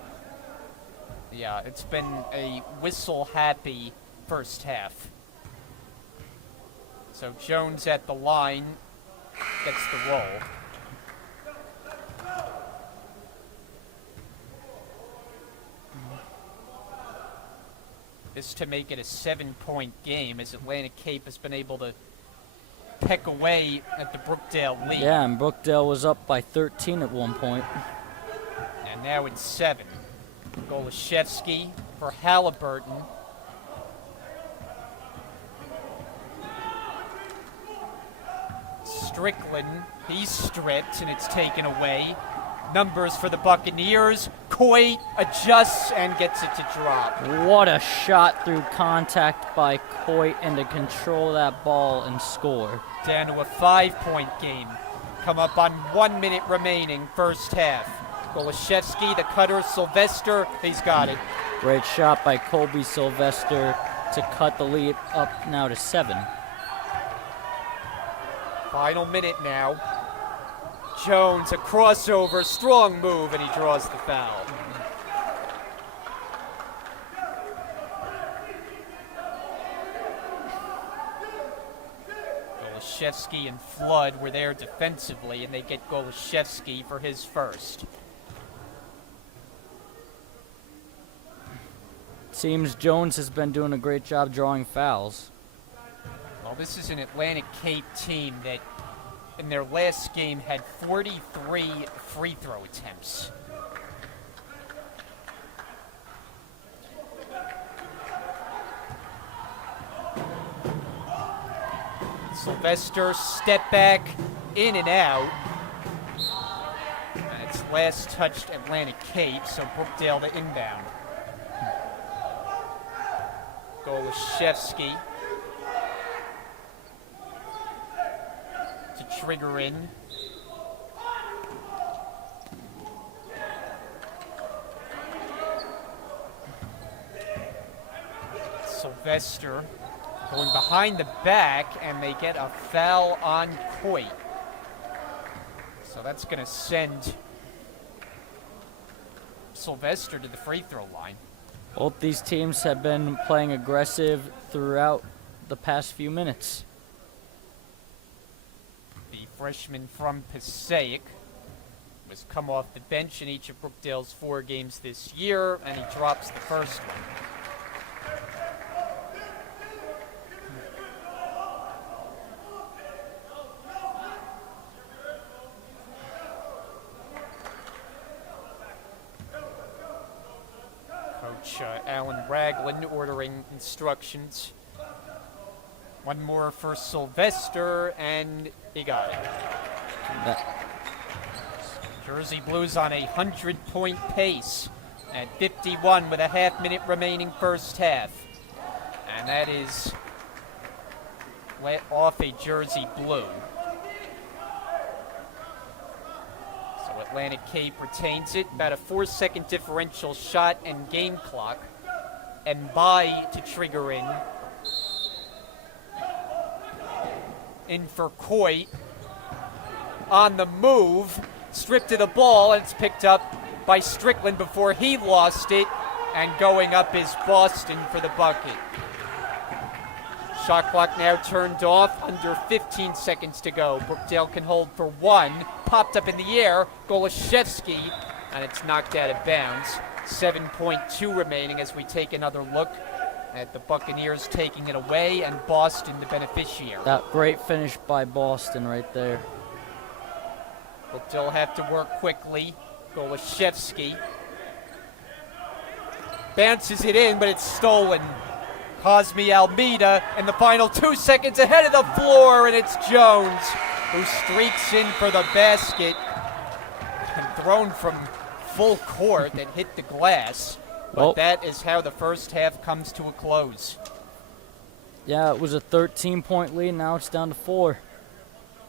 Yeah, it's been a whistle-happy first half. So Jones at the line gets the roll. This to make it a 7-point game, as Atlantic Cape has been able to peck away at the Brookdale lead. Yeah, and Brookdale was up by 13 at one point. And now it's 7. Golashevsky for Halliburton. Strickland, he's stripped and it's taken away. Numbers for the Buccaneers. Coit adjusts and gets it to drop. What a shot through contact by Coit, and to control that ball and score. Down to a 5-point game. Come up on 1 minute remaining, first half. Golashevsky, the cutter, Sylvester, he's got it. Great shot by Colby Sylvester to cut the lead up now to 7. Final minute now. Jones, a crossover, strong move, and he draws the foul. Golashevsky and Flood were there defensively, and they get Golashevsky for his first. Seems Jones has been doing a great job drawing fouls. Well, this is an Atlantic Cape team that in their last game had 43 free throw attempts. Sylvester, step back, in and out. And it's last touched Atlantic Cape, so Brookdale the inbound. Golashevsky to trigger in. Sylvester going behind the back, and they get a foul on Coit. So that's going to send Sylvester to the free throw line. Both these teams have been playing aggressive throughout the past few minutes. The freshman from Passaic was come off the bench in each of Brookdale's 4 games this year, and he drops the first one. Coach Alan Ragland ordering instructions. One more for Sylvester, and he got it. Jersey Blues on a 100-point pace at 51 with a half-minute remaining first half. And that is off a Jersey Blue. So Atlantic Cape retains it. About a 4-second differential shot and game clock. And by to trigger in. In for Coit. On the move. Stripped of the ball, and it's picked up by Strickland before he lost it. And going up is Boston for the bucket. Shot clock now turned off, under 15 seconds to go. Brookdale can hold for 1. Popped up in the air, Golashevsky, and it's knocked out of bounds. 7.2 remaining as we take another look at the Buccaneers taking it away, and Boston the beneficiary. That great finish by Boston right there. Brookdale have to work quickly. Golashevsky bounces it in, but it's stolen. Cosme Almeida in the final 2 seconds ahead of the floor, and it's Jones who streaks in for the basket and thrown from full court that hit the glass. But that is how the first half comes to a close. Yeah, it was a 13-point lead. Now it's down to 4.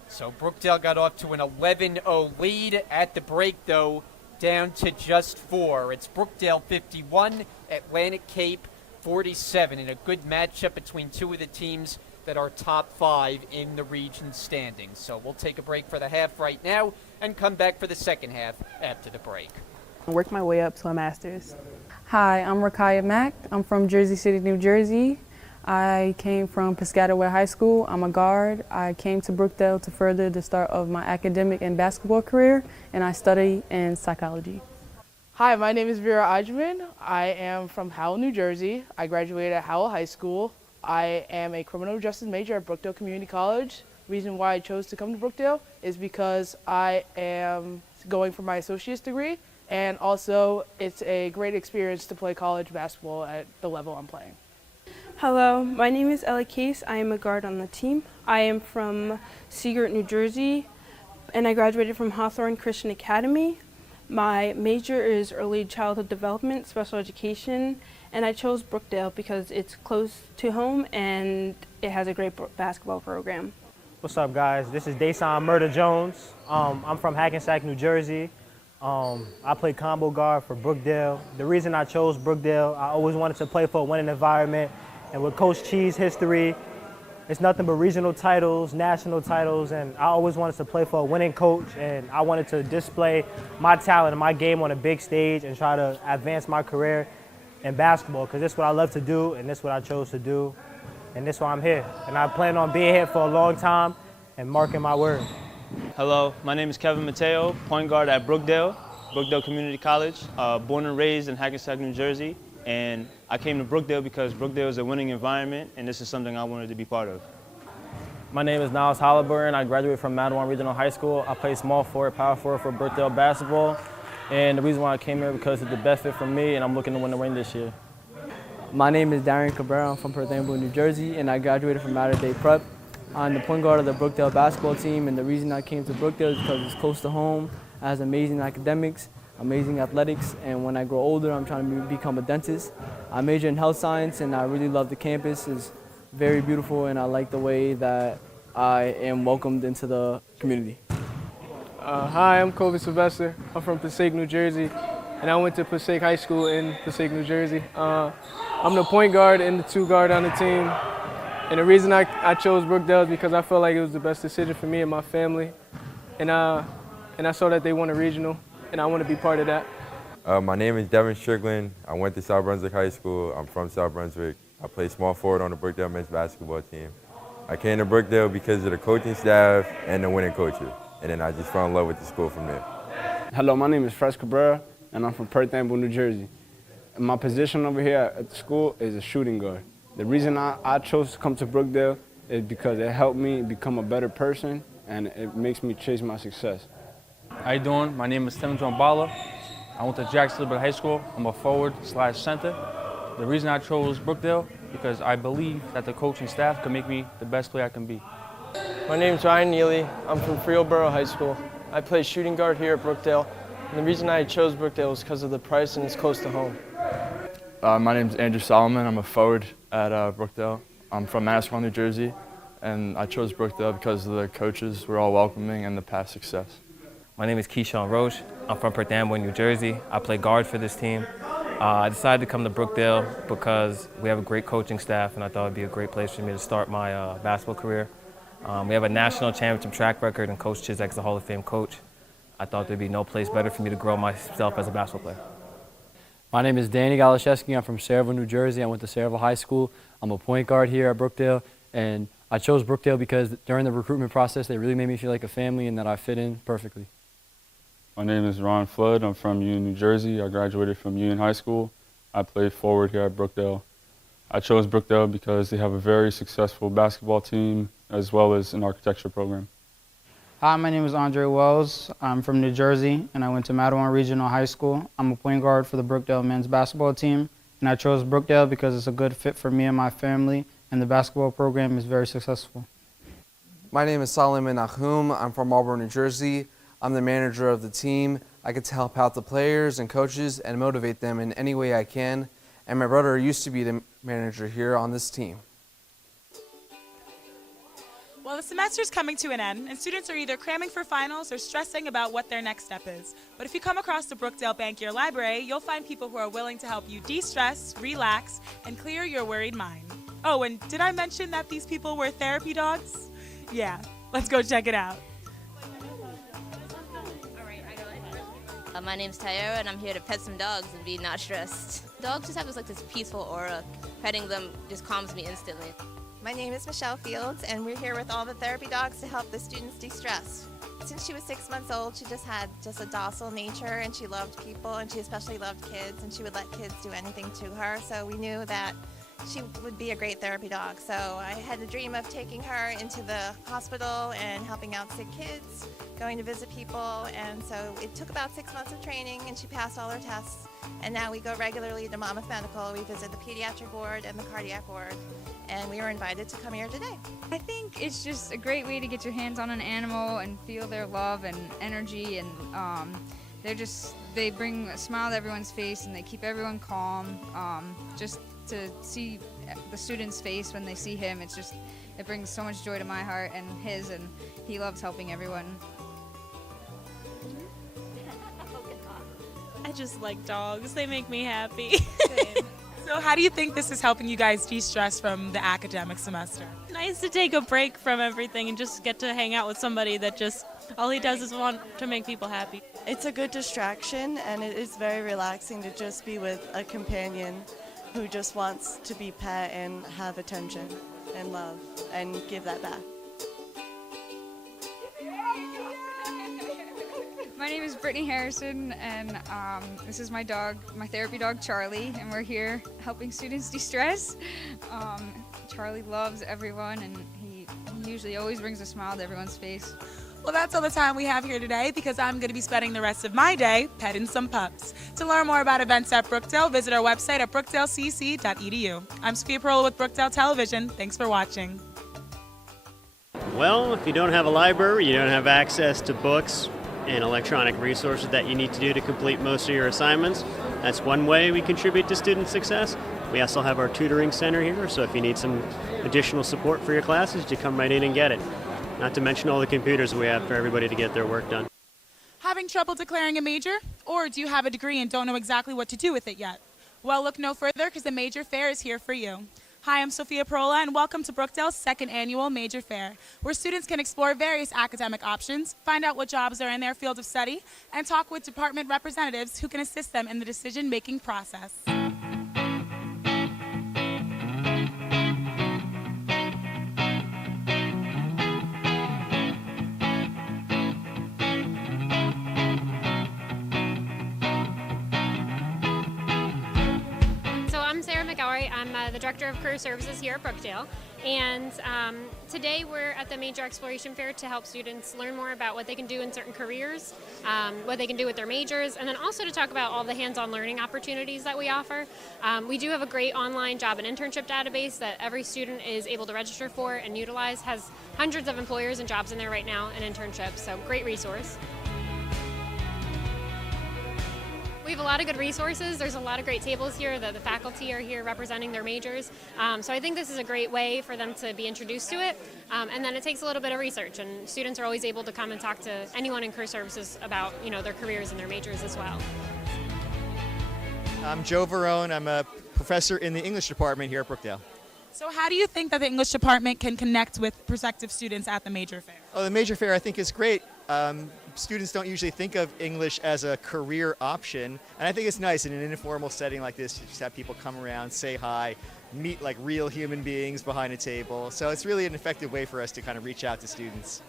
So Brookdale got off to an 11-0 lead at the break, though, down to just 4. It's Brookdale 51, Atlantic Cape 47, in a good matchup between two of the teams that are top 5 in the region standings. So we'll take a break for the half right now and come back for the second half after the break. I worked my way up to a master's. Hi, I'm Rakaya Mack. I'm from Jersey City, New Jersey. I came from Piscataway High School. I'm a guard. I came to Brookdale to further the start of my academic and basketball career, and I study in psychology. Hi, my name is Vera Ajman. I am from Howell, New Jersey. I graduated at Howell High School. I am a criminal justice major at Brookdale Community College. The reason why I chose to come to Brookdale is because I am going for my associate's degree, and also it's a great experience to play college basketball at the level I'm playing. Hello, my name is Ella Case. I am a guard on the team. I am from Seagirt, New Jersey, and I graduated from Hawthorne Christian Academy. My major is early childhood development, special education, and I chose Brookdale because it's close to home and it has a great basketball program. What's up, guys? This is Dason Murder Jones. I'm from Hackensack, New Jersey. I play combo guard for Brookdale. The reason I chose Brookdale, I always wanted to play for a winning environment. And with Coach Chee's history, it's nothing but regional titles, national titles, and I always wanted to play for a winning coach, and I wanted to display my talent and my game on a big stage and try to advance my career in basketball, because this is what I love to do, and this is what I chose to do, and this is why I'm here. And I plan on being here for a long time and marking my word. Hello, my name is Kevin Mateo, point guard at Brookdale Community College, born and raised in Hackensack, New Jersey. And I came to Brookdale because Brookdale is a winning environment, and this is something I wanted to be part of. My name is Niles Halliburton. I graduated from Mattawan Regional High School. I play small forward, power forward for Brookdale basketball. And the reason why I came here because it's the best fit for me, and I'm looking to win the ring this year. My name is Darian Cabrera. I'm from Perth Amboy, New Jersey, and I graduated from Mater Dei Prep. I'm the point guard of the Brookdale basketball team, and the reason I came to Brookdale is because it's close to home, it has amazing academics, amazing athletics, and when I grow older, I'm trying to become a dentist. I major in health science, and I really love the campus. It's very beautiful, and I like the way that I am welcomed into the community. Hi, I'm Kobe Sylvester. I'm from Passaic, New Jersey, and I went to Passaic High School in Passaic, New Jersey. I'm the point guard and the two guard on the team, and the reason I chose Brookdale is because I felt like it was the best decision for me and my family, and I saw that they won a regional, and I want to be part of that. My name is Devin Strickland. I went to South Brunswick High School. I'm from South Brunswick. I play small forward on the Brookdale men's basketball team. I came to Brookdale because of the coaching staff and the winning coaches, and then I just fell in love with the school from there. Hello, my name is Fred Cabrera, and I'm from Perth Amboy, New Jersey. And my position over here at the school is a shooting guard. The reason I chose to come to Brookdale is because it helped me become a better person, and it makes me chase my success. How you doing? My name is Tim John Bala. I went to Jackson High School. I'm a forward/center. The reason I chose Brookdale because I believe that the coaching staff can make me the best player I can be. My name is Ryan Neely. I'm from Freelboro High School. I play shooting guard here at Brookdale. And the reason I chose Brookdale was because of the price and it's close to home. My name is Andrew Solomon. I'm a forward at Brookdale. I'm from Manasquan, New Jersey, and I chose Brookdale because the coaches were all welcoming and the past success. My name is Keyshawn Roche. I'm from Perth Amboy, New Jersey. I play guard for this team. I decided to come to Brookdale because we have a great coaching staff, and I thought it would be a great place for me to start my basketball career. We have a national championship track record, and Coach Chizek is a Hall of Fame coach. I thought there'd be no place better for me to grow myself as a basketball player. My name is Danny Galashevsky. I'm from Saraville, New Jersey. I went to Saraville High School. I'm a point guard here at Brookdale, and I chose Brookdale because during the recruitment process, they really made me feel like a family and that I fit in perfectly. My name is Ron Flood. I'm from Union, New Jersey. I graduated from Union High School. I play forward here at Brookdale. I chose Brookdale because they have a very successful basketball team as well as an architecture program. Hi, my name is Andre Wells. I'm from New Jersey, and I went to Mattawan Regional High School. I'm a point guard for the Brookdale men's basketball team, and I chose Brookdale because it's a good fit for me and my family, and the basketball program is very successful. My name is Solomon Nahum. I'm from Marlboro, New Jersey. I'm the manager of the team. I get to help out the players and coaches and motivate them in any way I can. And my brother used to be the manager here on this team. Well, the semester's coming to an end, and students are either cramming for finals or stressing about what their next step is. But if you come across the Brookdale Bankier Library, you'll find people who are willing to help you de-stress, relax, and clear your worried mind. Oh, and did I mention that these people were therapy dogs? Yeah, let's go check it out. My name's Tyara, and I'm here to pet some dogs and be not stressed. Dogs just have this peaceful aura. Petting them just calms me instantly. My name is Michelle Fields, and we're here with all the therapy dogs to help the students de-stress. Since she was 6 months old, she had a docile nature, and she loved people, and she especially loved kids, and she would let kids do anything to her. So we knew that she would be a great therapy dog. So I had a dream of taking her into the hospital and helping out sick kids, going to visit people, and so it took about 6 months of training, and she passed all her tests. And now we go regularly to Monmouth Medical. We visit the pediatric ward and the cardiac ward, and we were invited to come here today. I think it's just a great way to get your hands on an animal and feel their love and energy, and they bring a smile to everyone's face, and they keep everyone calm. Just to see the student's face when they see him, it brings so much joy to my heart and his, and he loves helping everyone. I just like dogs. They make me happy. So how do you think this is helping you guys de-stress from the academic semester? Nice to take a break from everything and just get to hang out with somebody that just, all he does is want to make people happy. It's a good distraction, and it is very relaxing to just be with a companion who just wants to be pet and have attention and love and give that back. My name is Brittany Harrison, and this is my dog, my therapy dog, Charlie, and we're here helping students de-stress. Charlie loves everyone, and he usually always brings a smile to everyone's face. Well, that's all the time we have here today because I'm going to be spending the rest of my day petting some pups. To learn more about events at Brookdale, visit our website at brookdalecc.edu. I'm Sophia Perola with Brookdale Television. Thanks for watching. Well, if you don't have a library, you don't have access to books and electronic resources that you need to do to complete most of your assignments. That's one way we contribute to student success. We also have our tutoring center here, so if you need some additional support for your classes, you come right in and get it. Not to mention all the computers we have for everybody to get their work done. Having trouble declaring a major? Or do you have a degree and don't know exactly what to do with it yet? Well, look no further because the Major Fair is here for you. Hi, I'm Sophia Perola, and welcome to Brookdale's second annual Major Fair, where students can explore various academic options, find out what jobs are in their field of study, and talk with department representatives who can assist them in the decision-making process. I'm the Director of Career Services here at Brookdale, and today we're at the Major Exploration Fair to help students learn more about what they can do in certain careers, what they can do with their majors, and then also to talk about all the hands-on learning opportunities that we offer. We do have a great online job and internship database that every student is able to register for and utilize, has hundreds of employers and jobs in there right now and internships, so great resource. We have a lot of good resources. There's a lot of great tables here. The faculty are here representing their majors. So I think this is a great way for them to be introduced to it. And then it takes a little bit of research, and students are always able to come and talk to anyone in career services about their careers and their majors as well. I'm Joe Verone. I'm a professor in the English department here at Brookdale. So how do you think that the English department can connect with prospective students at the Major Fair? Oh, the Major Fair I think is great. Students don't usually think of English as a career option, and I think it's nice in an informal setting like this to just have people come around, say hi, meet like real human beings behind a table. So it's really an effective way for us to kind of reach out to students.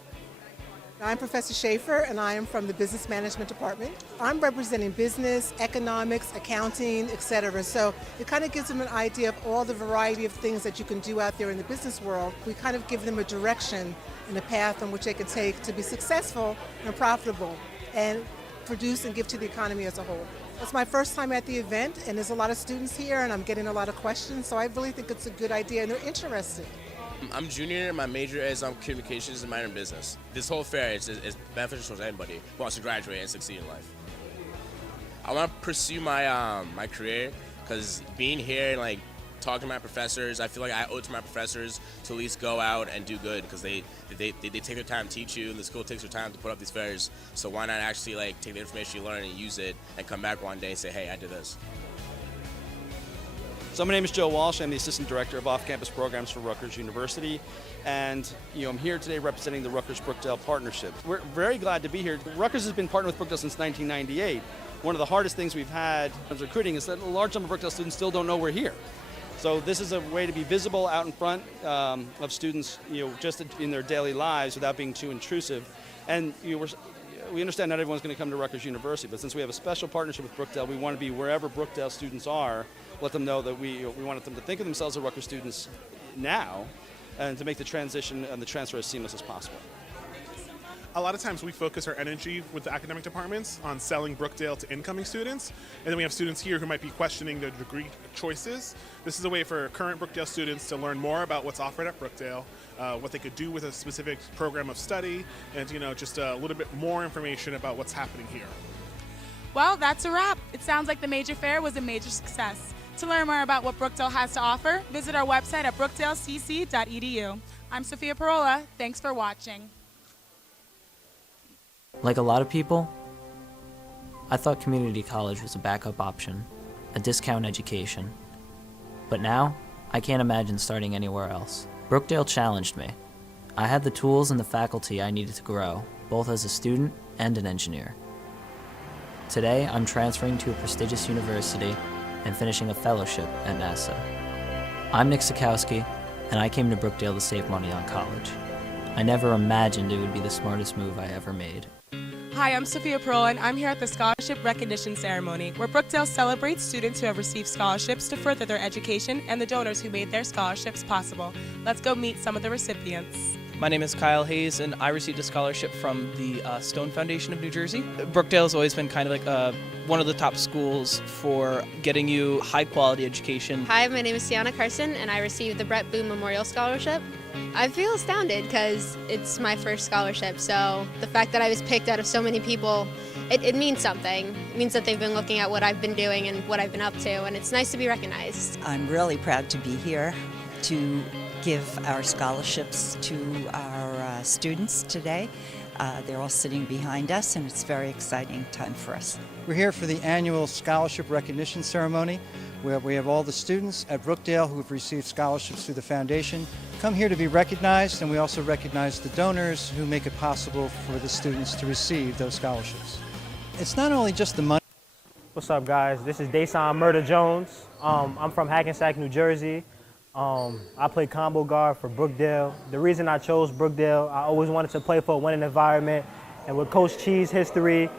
I'm Professor Schaefer, and I am from the Business Management Department. I'm representing business, economics, accounting, etc. So it kind of gives them an idea of all the variety of things that you can do out there in the business world. We kind of give them a direction and a path on which they can take to be successful and profitable and produce and give to the economy as a whole. It's my first time at the event, and there's a lot of students here, and I'm getting a lot of questions, so I really think it's a good idea, and they're interested. I'm junior, and my major is communications and minor in business. This whole fair is beneficial to anybody who wants to graduate and succeed in life. I want to pursue my my career because being here and talking to my professors, I feel like I owe it to my professors to at least go out and do good because they take their time to teach you, and the school takes their time to put up these fairs. So why not actually take the information you learn and use it and come back one day and say, hey, I did this. So my name is Joe Walsh. I'm the Assistant Director of Off-Campus Programs for Rutgers University, and I'm here today representing the Rutgers-Brookdale Partnership. We're very glad to be here. Rutgers has been partnered with Brookdale since 1998. One of the hardest things we've had in recruiting is that a large number of Brookdale students still don't know we're here. So this is a way to be visible out in front of students, just in their daily lives without being too intrusive. And we understand not everyone's going to come to Rutgers University, but since we have a special partnership with Brookdale, we want to be wherever Brookdale students are, let them know that we wanted them to think of themselves as Rutgers students now, and to make the transition and the transfer as seamless as possible. A lot of times we focus our energy with the academic departments on selling Brookdale to incoming students, and then we have students here who might be questioning their degree choices. This is a way for current Brookdale students to learn more about what's offered at Brookdale, what they could do with a specific program of study, and just a little bit more information about what's happening here. Well, that's a wrap. It sounds like the Major Fair was a major success. To learn more about what Brookdale has to offer, visit our website at brookdalecc.edu. I'm Sophia Perola. Thanks for watching. Like a lot of people, I thought community college was a backup option, a discount education. But now, I can't imagine starting anywhere else. Brookdale challenged me. I had the tools and the faculty I needed to grow, both as a student and an engineer. Today, I'm transferring to a prestigious university and finishing a fellowship at NASA. I'm Nick Sikowski, and I came to Brookdale to save money on college. I never imagined it would be the smartest move I ever made. Hi, I'm Sophia Pearl, and I'm here at the Scholarship Recognition Ceremony, where Brookdale celebrates students who have received scholarships to further their education and the donors who made their scholarships possible. Let's go meet some of the recipients. My name is Kyle Hayes, and I received a scholarship from the Stone Foundation of New Jersey. Brookdale has always been kind of like one of the top schools for getting you high-quality education. Hi, my name is Sienna Carson, and I received the Brett Boone Memorial Scholarship. I feel astounded because it's my first scholarship, so the fact that I was picked out of so many people, it means something. It means that they've been looking at what I've been doing and what I've been up to, and it's nice to be recognized. I'm really proud to be here to give our scholarships to our students today. They're all sitting behind us, and it's a very exciting time for us. We're here for the annual scholarship recognition ceremony, where we have all the students at Brookdale who have received scholarships through the foundation come here to be recognized, and we also recognize the donors who make it possible for the students to receive those scholarships. It's not only just the money. What's up, guys? This is Dason Murder Jones. I'm from Hackensack, New Jersey. I play combo guard for Brookdale. The reason I chose Brookdale, I always wanted to play for a winning environment, and with Coach Chee's history,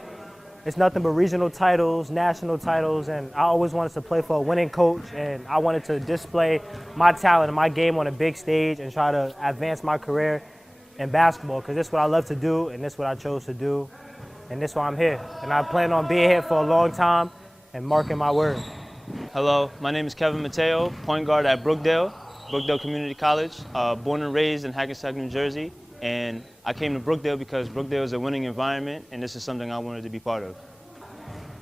it's nothing but regional titles, national titles, and I always wanted to play for a winning coach, and I wanted to display my talent and my game on a big stage and try to advance my career in basketball, because this is what I love to do, and this is what I chose to do, and this is why I'm here. And I plan on being here for a long time and marking my word. Hello, my name is Kevin Mateo, point guard at Brookdale Community College, born and raised in Hackensack, New Jersey. And I came to Brookdale because Brookdale is a winning environment, and this is something I wanted to be part of.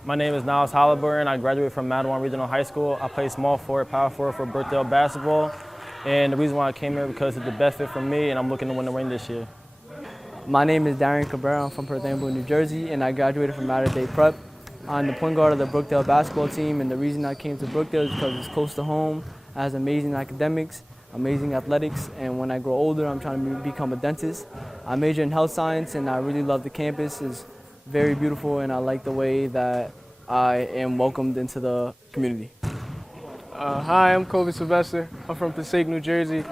My name is Niles Halliburton. I graduated from Madawan Regional High School. I play small forward, power forward for Brookdale basketball. And the reason why I came here because it's the best fit for me, and I'm looking to win the ring this year. My name is Darian Cabrera. I'm from Perth Amboy, New Jersey, and I graduated from Mater Dei Prep. I'm the point guard of the Brookdale basketball team, and the reason I came to Brookdale is because it's close to home, it has amazing academics, amazing athletics, and when I grow older, I'm trying to become a dentist. I major in health science, and I really love the campus. It's very beautiful, and I like the way that I am welcomed into the community. Hi, I'm Kobe Sylvester. I'm from Passaic, New Jersey,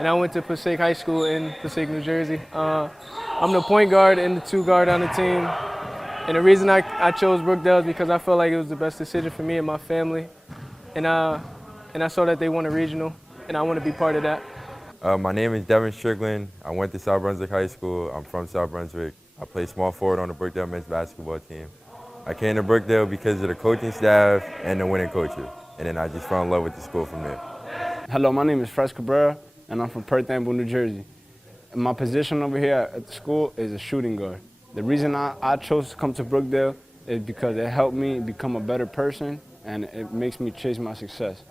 and I went to Passaic High School in Passaic, New Jersey. I'm the point guard and the two guard on the team. And the reason I chose Brookdale is because I felt like it was the best decision for me and my family. And I saw that they won a regional, and I want to be part of that. My name is Devin Strickland. I went to South Brunswick High School. I'm from South Brunswick. I play small forward on the Brookdale men's basketball team. I came to Brookdale because of the coaching staff and the winning coaches. And then I just fell in love with the school from there. Hello, my name is Fresh Cabrera, and I'm from Perth Amboy, New Jersey. And my position over here at the school is a shooting guard. The reason I chose to come to Brookdale is because it helped me become a better person, and it makes me chase my success.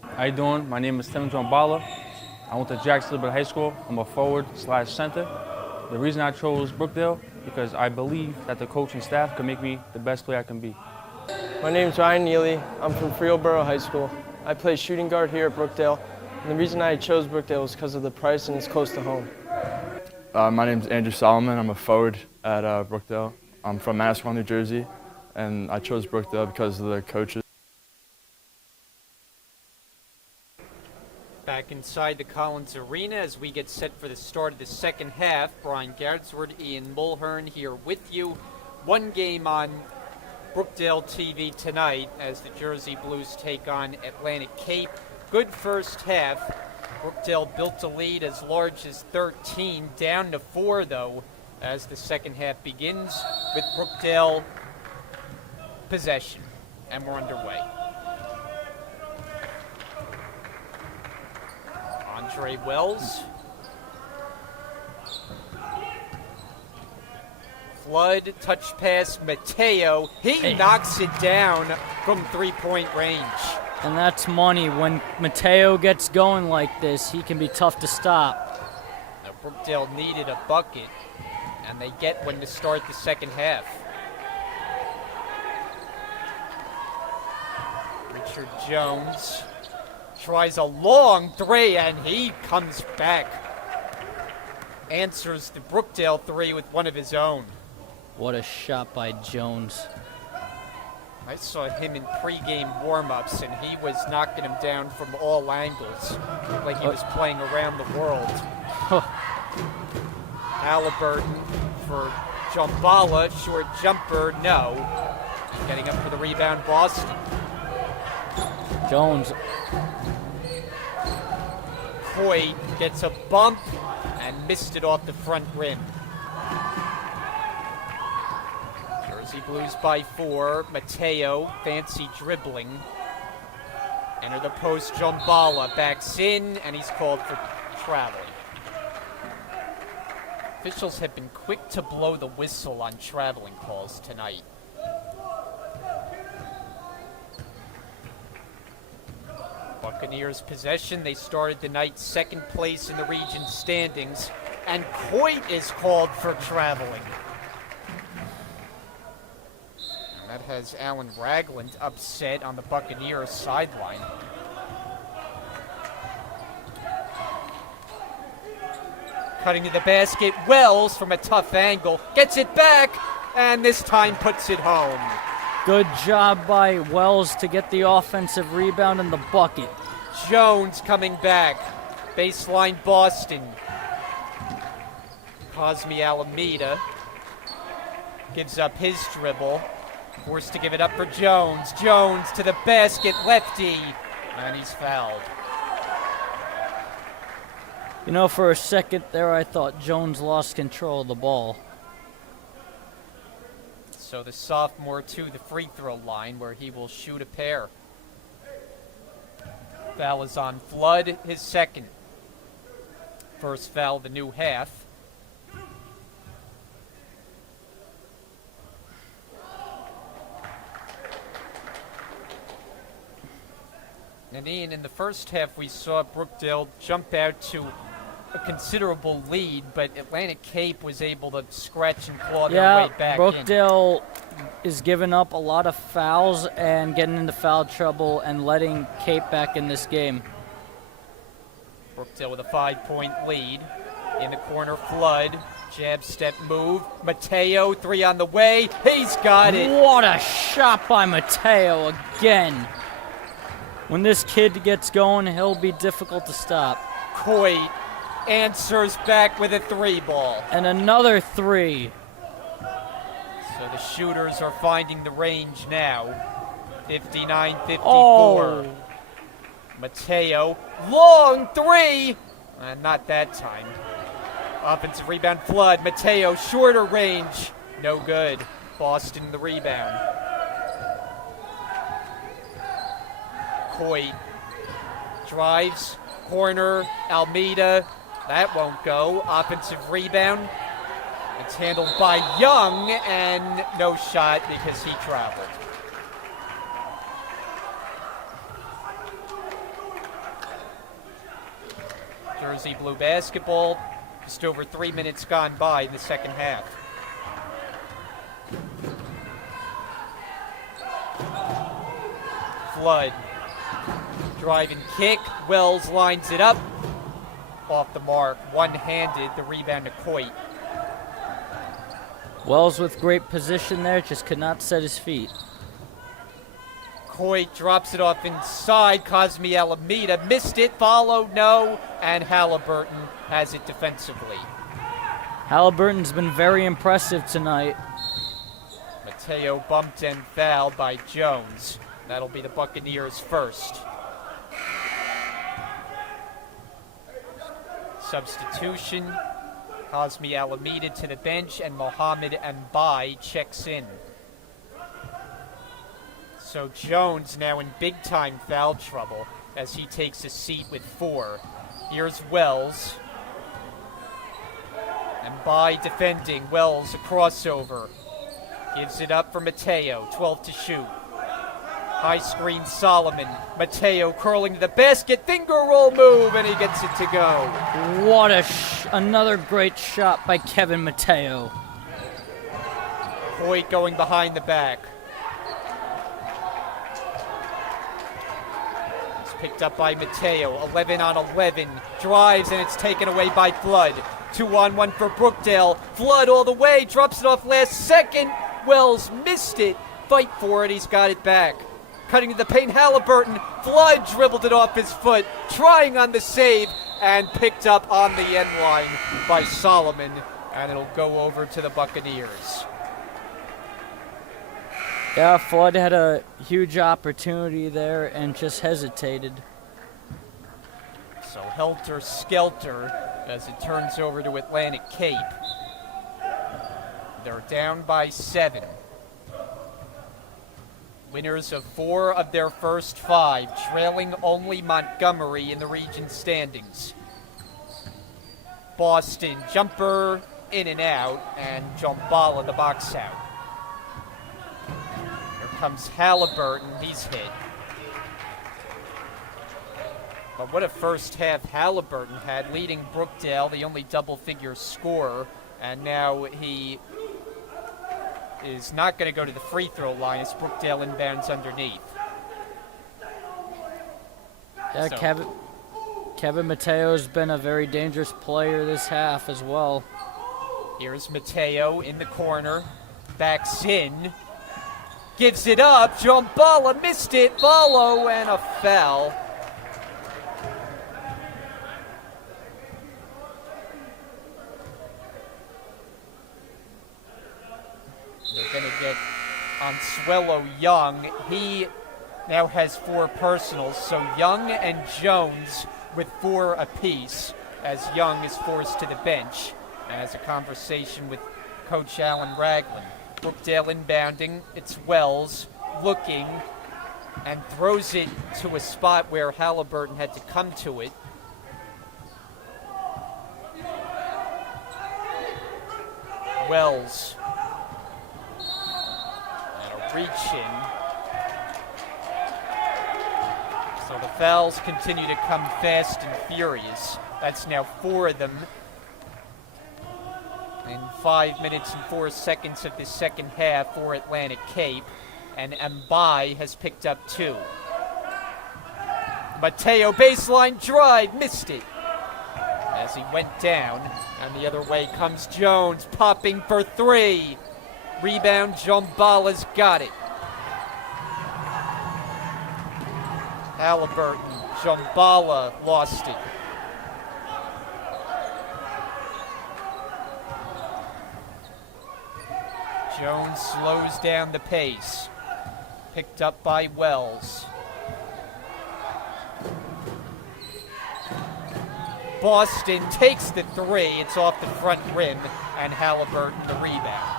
How you doing? My name is Tim Bala. I went to Jackson High School. I'm a forward/center. The reason I chose Brookdale because I believe that the coaching staff can make me the best player I can be. My name is Ryan Neely. I'm from Freelboro High School. I play shooting guard here at Brookdale, and the reason I chose Brookdale was because of the price and it's close to home. My name is Andrew Solomon. I'm a forward at Brookdale. I'm from Manasquan, New Jersey, and I chose Brookdale because of the coaches. Back inside the Collins Arena as we get set for the start of the second half. Brian Garretsworth, Ian Mulhern here with you. One game on Brookdale TV tonight as the Jersey Blues take on Atlantic Cape. Good first half. Brookdale built a lead as large as 13, down to 4 though, as the second half begins with Brookdale possession. And we're underway. Andre Wells. Flood, touch pass, Mateo. He knocks it down from three-point range. And that's money. When Mateo gets going like this, he can be tough to stop. Now, Brookdale needed a bucket, and they get one to start the second half. Richard Jones tries a long three, and he comes back. Answers the Brookdale three with one of his own. What a shot by Jones. I saw him in pregame warm-ups, and he was knocking him down from all angles, like he was playing around the world. Halliburton for Jumbala, short jumper, no. Getting up for the rebound, Boston. Jones. Coit gets a bump and missed it off the front rim. Jersey Blues by 4. Mateo, fancy dribbling. Enter the post, Jumbala backs in, and he's called for traveling. Officials have been quick to blow the whistle on traveling calls tonight. Buccaneers possession. They started the night second place in the region standings, and Coit is called for traveling. And that has Alan Ragland upset on the Buccaneers sideline. Cutting to the basket, Wells from a tough angle, gets it back, and this time puts it home. Good job by Wells to get the offensive rebound in the bucket. Jones coming back. Baseline Boston. Cosme Alameda gives up his dribble. Forced to give it up for Jones. Jones to the basket, lefty, and he's fouled. You know, for a second there, I thought Jones lost control of the ball. So the sophomore to the free throw line where he will shoot a pair. Foul is on Flood, his second. First foul of the new half. And Ian, in the first half, we saw Brookdale jump out to a considerable lead, but Atlantic Cape was able to scratch and claw their way back in. Brookdale is giving up a lot of fouls and getting into foul trouble and letting Cape back in this game. Brookdale with a 5-point lead. In the corner, Flood. Jab step move. Mateo, three on the way. He's got it. What a shot by Mateo again. When this kid gets going, he'll be difficult to stop. Coit answers back with a three ball. And another three. So the shooters are finding the range now. 59-54. Oh. Mateo, long three. Not that time. Offensive rebound, Flood. Mateo, shorter range. No good. Boston the rebound. Coit drives, corner, Almeida. That won't go. Offensive rebound. It's handled by Young, and no shot because he traveled. Jersey Blue basketball. Just over 3 minutes gone by in the second half. Flood. Drive and kick. Wells lines it up. Off the mark. One-handed. The rebound to Coit. Wells with great position there, just could not set his feet. Coit drops it off inside. Cosme Alameda missed it. Followed, no. And Halliburton has it defensively. Halliburton's been very impressive tonight. Mateo bumped and fouled by Jones. That'll be the Buccaneers' first. Substitution. Cosme Alameda to the bench, and Mohamed Mbai checks in. So Jones now in big-time foul trouble as he takes a seat with 4. Here's Wells. Mbai defending. Wells a crossover. Gives it up for Mateo. 12 to shoot. High screen Solomon. Mateo curling to the basket. Finger roll move, and he gets it to go. What another great shot by Kevin Mateo. Coit going behind the back. Picked up by Mateo, 11 on 11, drives and it's taken away by Flood. 2-on-1 for Brookdale. Flood all the way, drops it off last second. Wells missed it. Fight for it, he's got it back. Cutting to the paint, Halliburton. Flood dribbled it off his foot, trying on the save, and picked up on the end line by Solomon, and it'll go over to the Buccaneers. Yeah, Flood had a huge opportunity there and just hesitated. So helter-skelter as it turns over to Atlantic Cape. They're down by 7. Winners of 4 of their first 5, trailing only Montgomery in the region standings. Boston jumper in and out, and Jombala the box out. Here comes Halliburton, he's hit. But what a first half Halliburton had, leading Brookdale, the only double-figure scorer, and now he is not going to go to the free throw line as Brookdale inbounds underneath. Yeah, So, Kevin Mateo's been a very dangerous player this half as well. here's Mateo in the corner, backs in, gives it up, Jombala missed it, follow, and a foul. They're going to get Onsuelo Young. He now has 4 personals, so Young and Jones with 4 apiece, as Young is forced to the bench and has a conversation with Coach Alan Ragland. Brookdale inbounding, it's Wells looking and throws it to a spot where Halliburton had to come to it. Wells. Reach in. So the fouls continue to come fast and furious. That's now 4 of them in 5 minutes and 4 seconds of the second half for Atlantic Cape. And Mbai has picked up 2. Mateo baseline drive, missed it as he went down. And the other way comes Jones, popping for 3. Rebound, Jombala's got it. Halliburton, Jombala lost it. Jones slows down the pace. Picked up by Wells. Boston takes the 3. It's off the front rim, and Halliburton the rebound.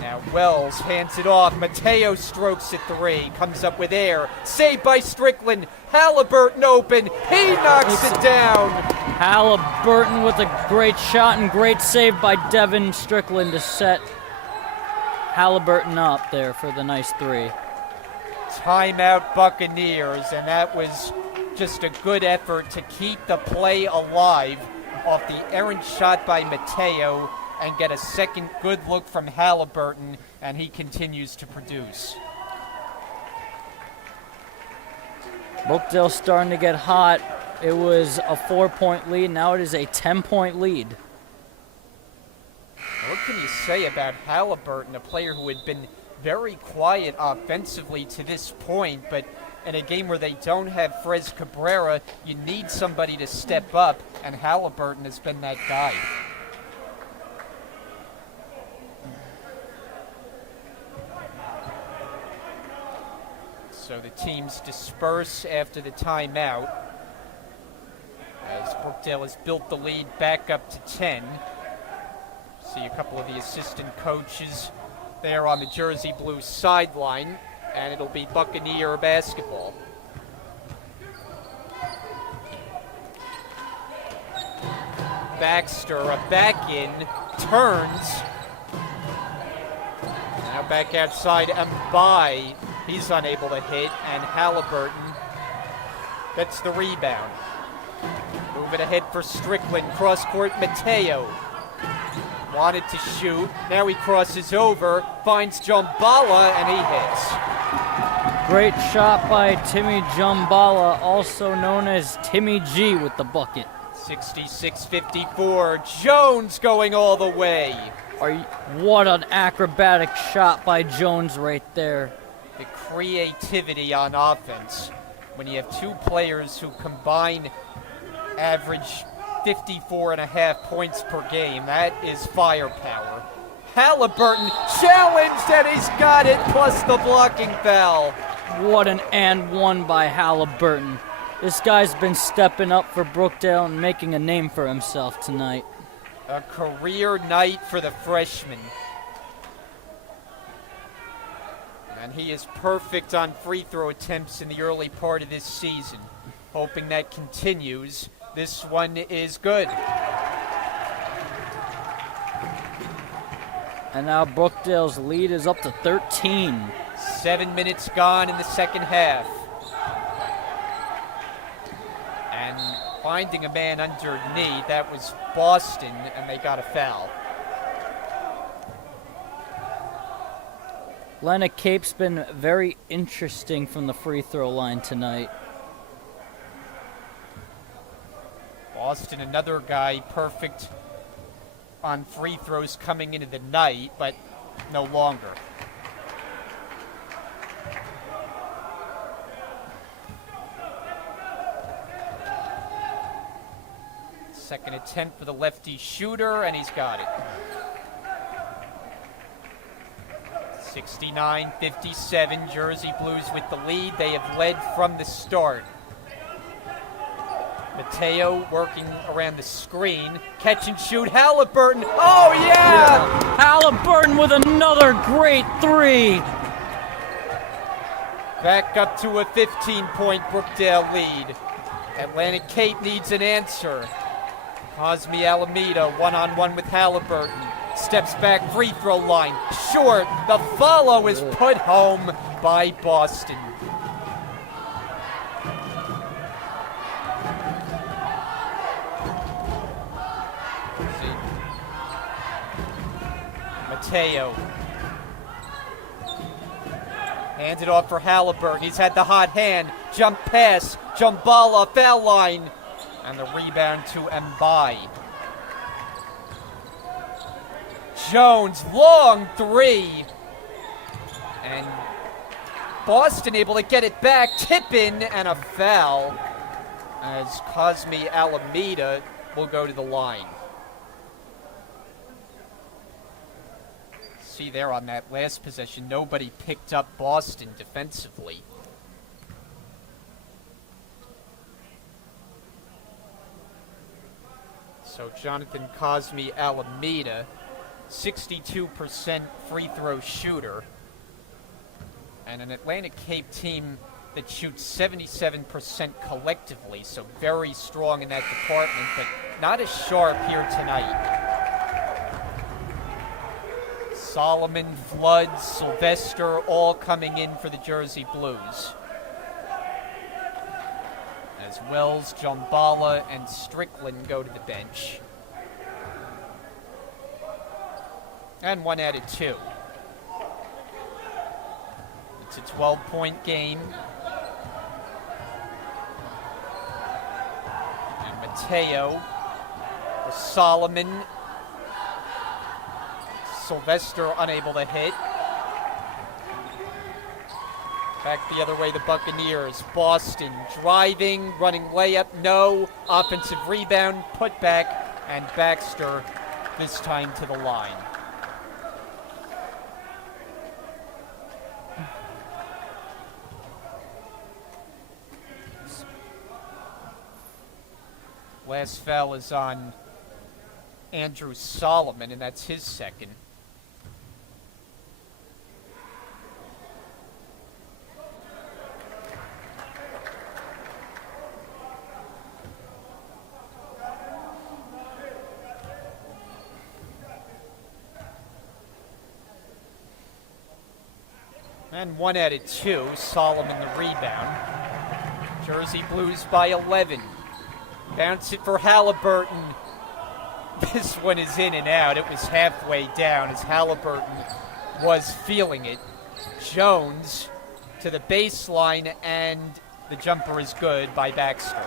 Now Wells hands it off. Mateo strokes at 3. Comes up with air. Saved by Strickland. Halliburton open. He knocks it down. Halliburton with a great shot and great save by Devin Strickland to set Halliburton up there for the nice 3. Timeout Buccaneers, and that was just a good effort to keep the play alive off the errant shot by Mateo and get a second good look from Halliburton, and he continues to produce. Brookdale starting to get hot. It was a 4-point lead. Now it is a 10-point lead. What can you say about Halliburton, a player who had been very quiet offensively to this point, but in a game where they don't have Frez Cabrera, you need somebody to step up, and Halliburton has been that guy. So the teams disperse after the timeout as Brookdale has built the lead back up to 10. See a couple of the assistant coaches there on the Jersey Blues sideline, and it'll be Buccaneer basketball. Baxter, a back in, turns. Now back outside, Mbai. He's unable to hit, and Halliburton gets the rebound. Moving ahead for Strickland, cross-court Mateo. Wanted to shoot, now he crosses over, finds Jombala, and he hits. Great shot by Timmy Jumbala, also known as Timmy G with the bucket. 66-54. Jones going all the way. What an acrobatic shot by Jones right there. The creativity on offense. When you have two players who combine average 54.5 points per game, that is firepower. Halliburton challenged and he's got it, plus the blocking foul. What an and one by Halliburton. This guy's been stepping up for Brookdale and making a name for himself tonight. A career night for the freshman. And he is perfect on free throw attempts in the early part of this season. Hoping that continues. This one is good. And now Brookdale's lead is up to 13. 7 minutes gone in the second half. And finding a man underneath, that was Boston, and they got a foul. Atlantic Cape's been very interesting from the free throw line tonight. Boston, another guy perfect on free throws coming into the night, but no longer. Second attempt for the lefty shooter, and he's got it. 69-57, Jersey Blues with the lead. They have led from the start. Mateo working around the screen. Catch and shoot, Halliburton. Oh, yeah! Halliburton with another great three. Back up to a 15-point Brookdale lead. Atlantic Cape needs an answer. Cosme Alameda one-on-one with Halliburton. Steps back, free throw line. Short. The follow is put home by Boston. Mateo. Hands it off for Halliburton. He's had the hot hand. Jump pass. Jumbala, foul line. And the rebound to Mbai. Jones, long three. And Boston able to get it back. Tip in and a foul as Cosme Alameda will go to the line. See there on that last possession, nobody picked up Boston defensively. So Jonathan Cosme Alameda, 62% free throw shooter, and an Atlantic Cape team that shoots 77% collectively, so very strong in that department, but not as sharp here tonight. Solomon, Flood, Sylvester all coming in for the Jersey Blues. As Wells, Jumbala, and Strickland go to the bench. And one added two. It's a 12-point game. And Mateo, Solomon, Sylvester unable to hit. Back the other way, the Buccaneers. Boston driving, running layup, no. Offensive rebound, put back, and Baxter this time to the line. Last foul is on Andrew Solomon, and that's his second. And one added two. Solomon the rebound. Jersey Blues by 11. Bounce it for Halliburton. This one is in and out. It was halfway down as Halliburton was feeling it. Jones to the baseline, and the jumper is good by Baxter.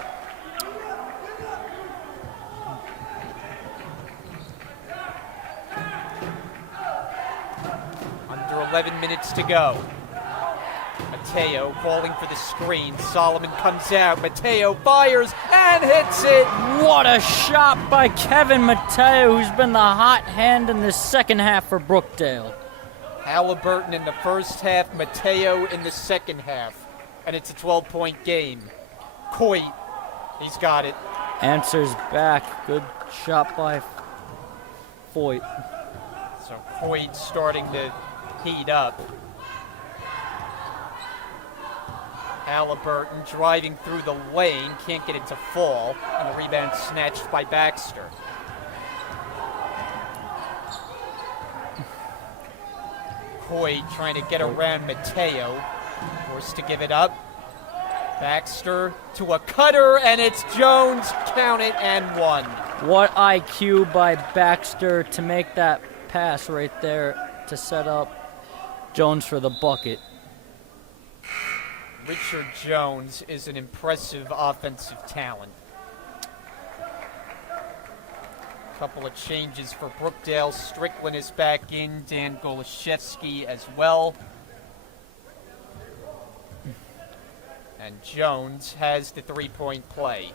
Under 11 minutes to go. Mateo calling for the screen. Solomon comes out. Mateo fires and hits it. What a shot by Kevin Mateo, who's been the hot hand in the second half for Brookdale. Halliburton in the first half, Mateo in the second half. And it's a 12-point game. Coit, he's got it. Answers back. Good shot by Foyt. So Coit starting to heat up. Halliburton driving through the lane, can't get it to fall, and the rebound snatched by Baxter. Coit trying to get around Mateo, forced to give it up. Baxter to a cutter, and it's Jones, count it, and one. What IQ by Baxter to make that pass right there to set up Jones for the bucket. Richard Jones is an impressive offensive talent. Couple of changes for Brookdale. Strickland is back in, Dan Golashevsky as well. And Jones has the three-point play.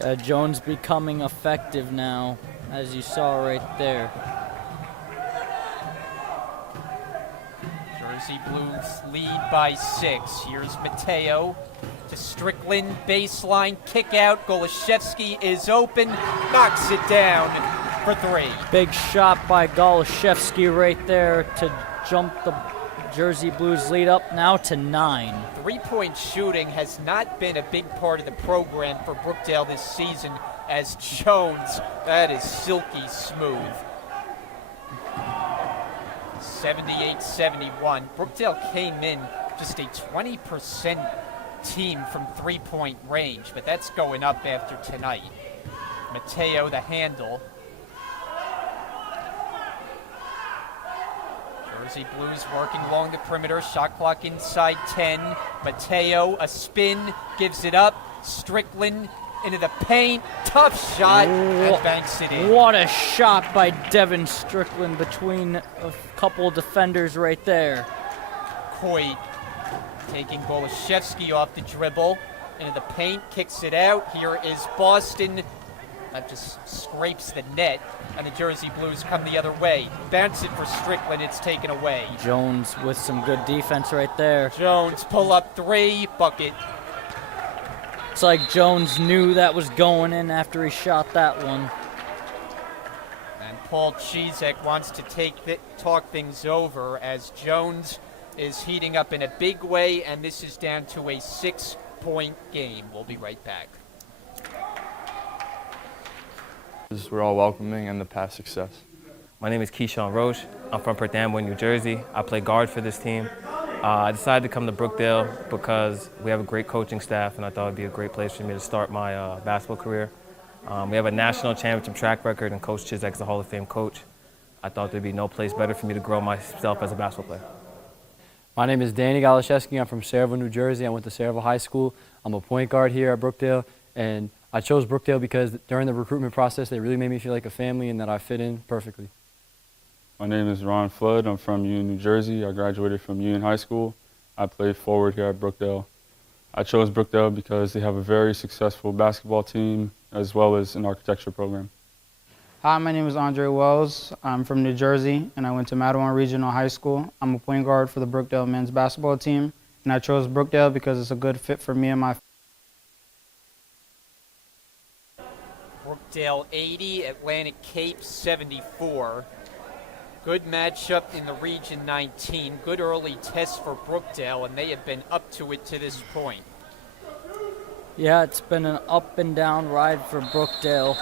Yeah, Jones becoming effective now, as you saw right there. Jersey Blues lead by 6. Here's Mateo to Strickland, baseline, kick out. Golashevsky is open, knocks it down for 3. Big shot by Golashevsky right there to jump the Jersey Blues lead up now to 9. Three-point shooting has not been a big part of the program for Brookdale this season, as Jones, that is silky smooth. 78-71. Brookdale came in just a 20% team from three-point range, but that's going up after tonight. Mateo, the handle. Jersey Blues working along the perimeter. Shot clock inside 10. Mateo, a spin, gives it up. Strickland into the paint. Tough shot, and banks it in. What a shot by Devin Strickland between a couple of defenders right there. Coit taking Golashevsky off the dribble. Into the paint, kicks it out. Here is Boston. That just scrapes the net, and the Jersey Blues come the other way. Bounce it for Strickland, it's taken away. Jones with some good defense right there. Jones pull up 3, bucket. It's like Jones knew that was going in after he shot that one. And Paul Chizek wants to talk things over as Jones is heating up in a big way, and this is down to a 6-point game. We'll be right back. We're all welcoming and the past success. My name is Keyshawn Roche. I'm from Perth Amboy, New Jersey. I play guard for this team. I decided to come to Brookdale because we have a great coaching staff, and I thought it would be a great place for me to start my basketball career. We have a national championship track record, and Coach Chizek's a Hall of Fame coach. I thought there'd be no place better for me to grow myself as a basketball player. My name is Danny Golashevsky. I'm from Sayreville, New Jersey. I went to Sayreville High School. I'm a point guard here at Brookdale, and I chose Brookdale because during the recruitment process, they really made me feel like a family and that I fit in perfectly. My name is Ron Flood. I'm from Union, New Jersey. I graduated from Union High School. I played forward here at Brookdale. I chose Brookdale because they have a very successful basketball team as well as an architecture program. Hi, my name is Andre Wells. I'm from New Jersey, and I went to Mattawan Regional High School. I'm a point guard for the Brookdale men's basketball team, and I chose Brookdale because it's a good fit for me and my Brookdale 80, Atlantic Cape 74. Good matchup in the Region 19. Good early test for Brookdale, and they have been up to it to this point. Yeah, it's been an up and down ride for Brookdale.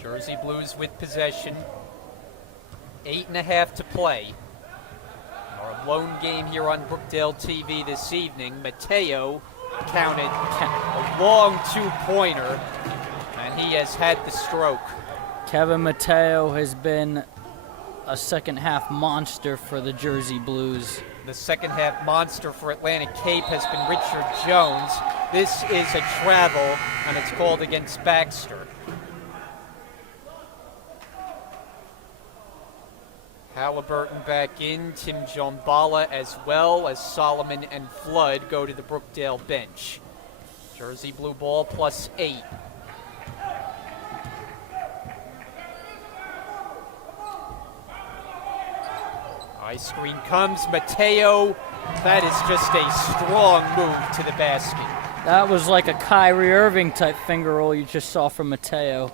Jersey Blues with possession. 8.5 to play. Our lone game here on Brookdale TV this evening. Mateo counted a long two-pointer, and he has had the stroke. Kevin Mateo has been a second half monster for the Jersey Blues. The second half monster for Atlantic Cape has been Richard Jones. This is a travel, and it's called against Baxter. Halliburton back in, Tim Jombala as well as Solomon and Flood go to the Brookdale bench. Jersey blue ball +8. High screen comes, Mateo. That is just a strong move to the basket. That was like a Kyrie Irving type finger roll you just saw from Mateo.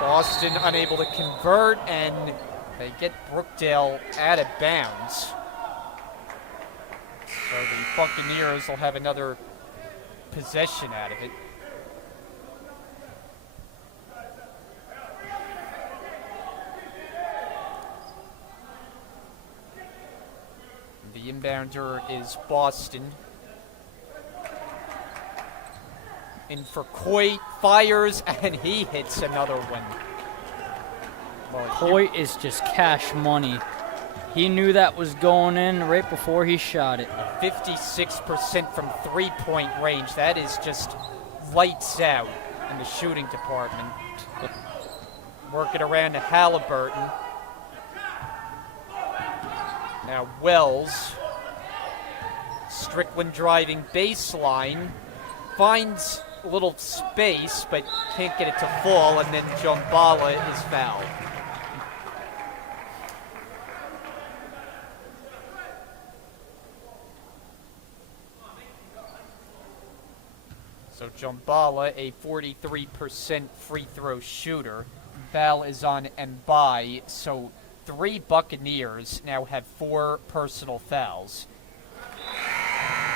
Boston unable to convert, and they get Brookdale out of bounds. So the Buccaneers will have another possession out of it. The inbounder is Boston. In for Coit, fires, and he hits another one. Coit is just cash money. He knew that was going in right before he shot it. 56% from three-point range. That is just lights out in the shooting department. Work it around to Halliburton. Now Wells. Strickland driving baseline. Finds a little space, but can't get it to fall, and then Jombala is fouled. So Jombala, a 43% free throw shooter. Val is on Mbai, so 3 Buccaneers now have 4 personal fouls.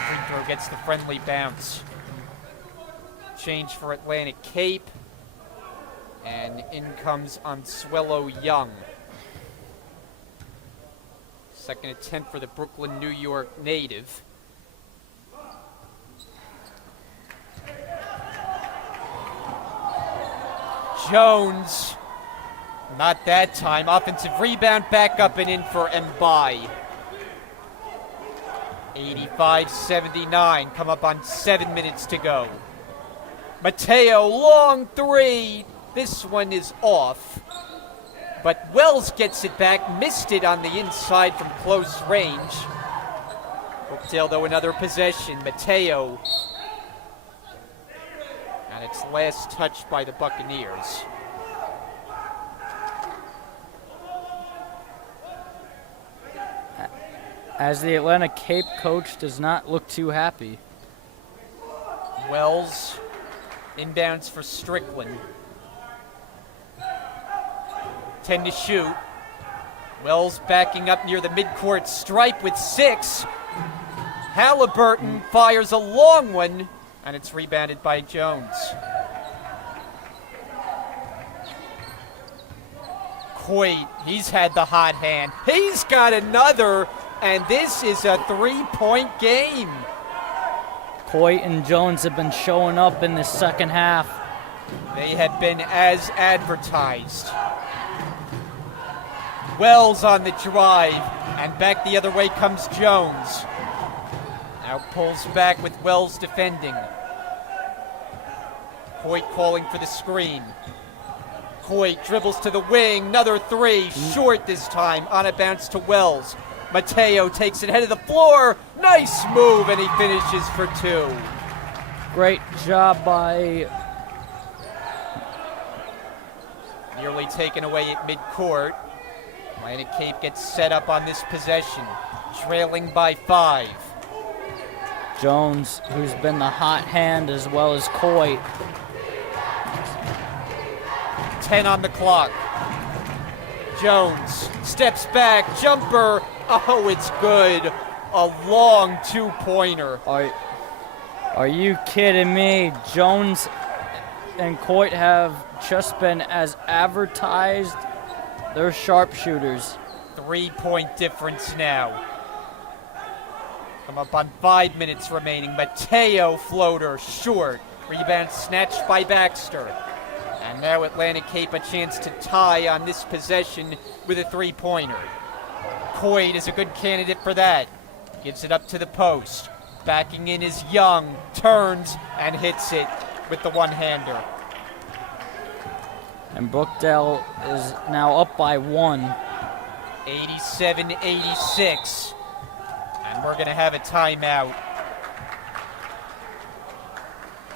Free throw gets the friendly bounce. Change for Atlantic Cape. And in comes Ansuelo Young. Second attempt for the Brooklyn, New York native. Jones, not that time. Offensive rebound, back up and in for Mbai. 85-79, come up on 7 minutes to go. Mateo, long three. This one is off. But Wells gets it back, missed it on the inside from close range. Brookdale, though, another possession. Mateo. And it's last touched by the Buccaneers. As the Atlanta Cape coach does not look too happy. Wells inbounds for Strickland. 10 to shoot. Wells backing up near the midcourt stripe with 6. Halliburton fires a long one, and it's rebounded by Jones. Coit, he's had the hot hand. He's got another, and this is a 3-point game. Coit and Jones have been showing up in the second half. They have been as advertised. Wells on the drive, and back the other way comes Jones. Now pulls back with Wells defending. Coit calling for the screen. Coit dribbles to the wing, another 3, short this time, on a bounce to Wells. Mateo takes it head of the floor, nice move, and he finishes for 2. Great job by... Nearly taken away at midcourt. Atlantic Cape gets set up on this possession, trailing by 5. Jones, who's been the hot hand as well as Coit. 10 on the clock. Jones steps back, jumper. Oh, it's good. A long 2-pointer. Are you kidding me? Jones and Coit have just been as advertised. They're sharpshooters. 3-point difference now. Come up on 5 minutes remaining. Mateo floater short. Rebound snatched by Baxter. And now Atlantic Cape a chance to tie on this possession with a three-pointer. Coit is a good candidate for that. Gives it up to the post. Backing in is Young, turns and hits it with the one-hander. And Brookdale is now up by 1. 87-86. And we're going to have a timeout.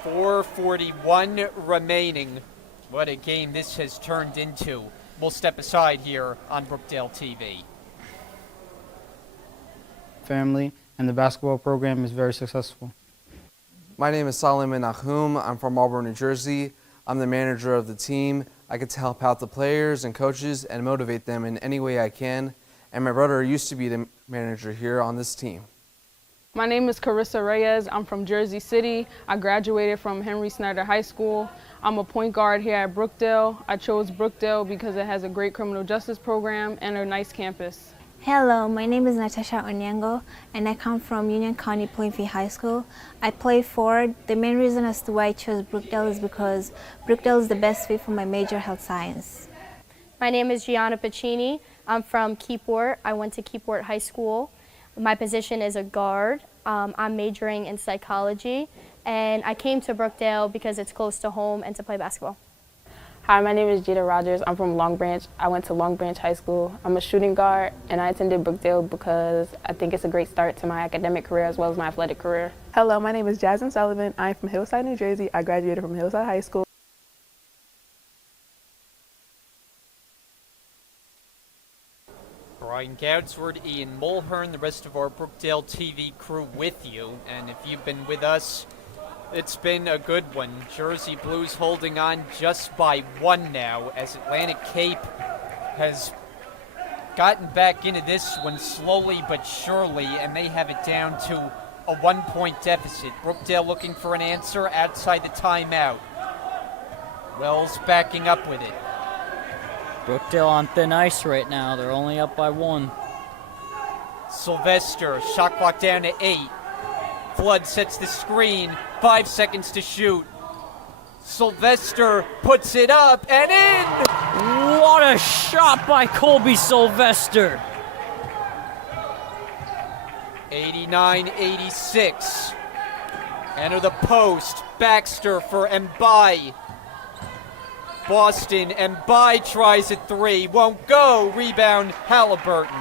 4:41 remaining. What a game this has turned into. We'll step aside here on Brookdale TV. Family, and the basketball program is very successful. My name is Solomon Nahum. I'm from Marlboro, New Jersey. I'm the manager of the team. I get to help out the players and coaches and motivate them in any way I can. And my brother used to be the manager here on this team. My name is Carissa Reyes. I'm from Jersey City. I graduated from Henry Snyder High School. I'm a point guard here at Brookdale. I chose Brookdale because it has a great criminal justice program and a nice campus. Hello, my name is Natasha Onyango, and I come from Union County Plainfield High School. I play forward. The main reason as to why I chose Brookdale is because Brookdale is the best fit for my major, health science. My name is Gianna Pacini. I'm from Keyport. I went to Keyport High School. My position is a guard. I'm majoring in psychology, and I came to Brookdale because it's close to home and to play basketball. Hi, my name is Jada Rogers. I'm from Long Branch. I went to Long Branch High School. I'm a shooting guard, and I attended Brookdale because I think it's a great start to my academic career as well as my athletic career. Hello, my name is Jasmine Sullivan. I'm from Hillside, New Jersey. I graduated from Hillside High School. Brian Goudsward, Ian Mulhern, the rest of our Brookdale TV crew with you. And if you've been with us, it's been a good one. Jersey Blues holding on just by 1 now as Atlantic Cape has gotten back into this one slowly but surely, and they have it down to a 1-point deficit. Brookdale looking for an answer outside the timeout. Wells backing up with it. Brookdale on thin ice right now. They're only up by 1. Sylvester, shot clock down to 8. Flood sets the screen. 5 seconds to shoot. Sylvester puts it up and in! What a shot by Colby Sylvester! 89-86. Enter the post. Baxter for Mbai. Boston, Mbai tries a 3. Won't go. Rebound, Halliburton.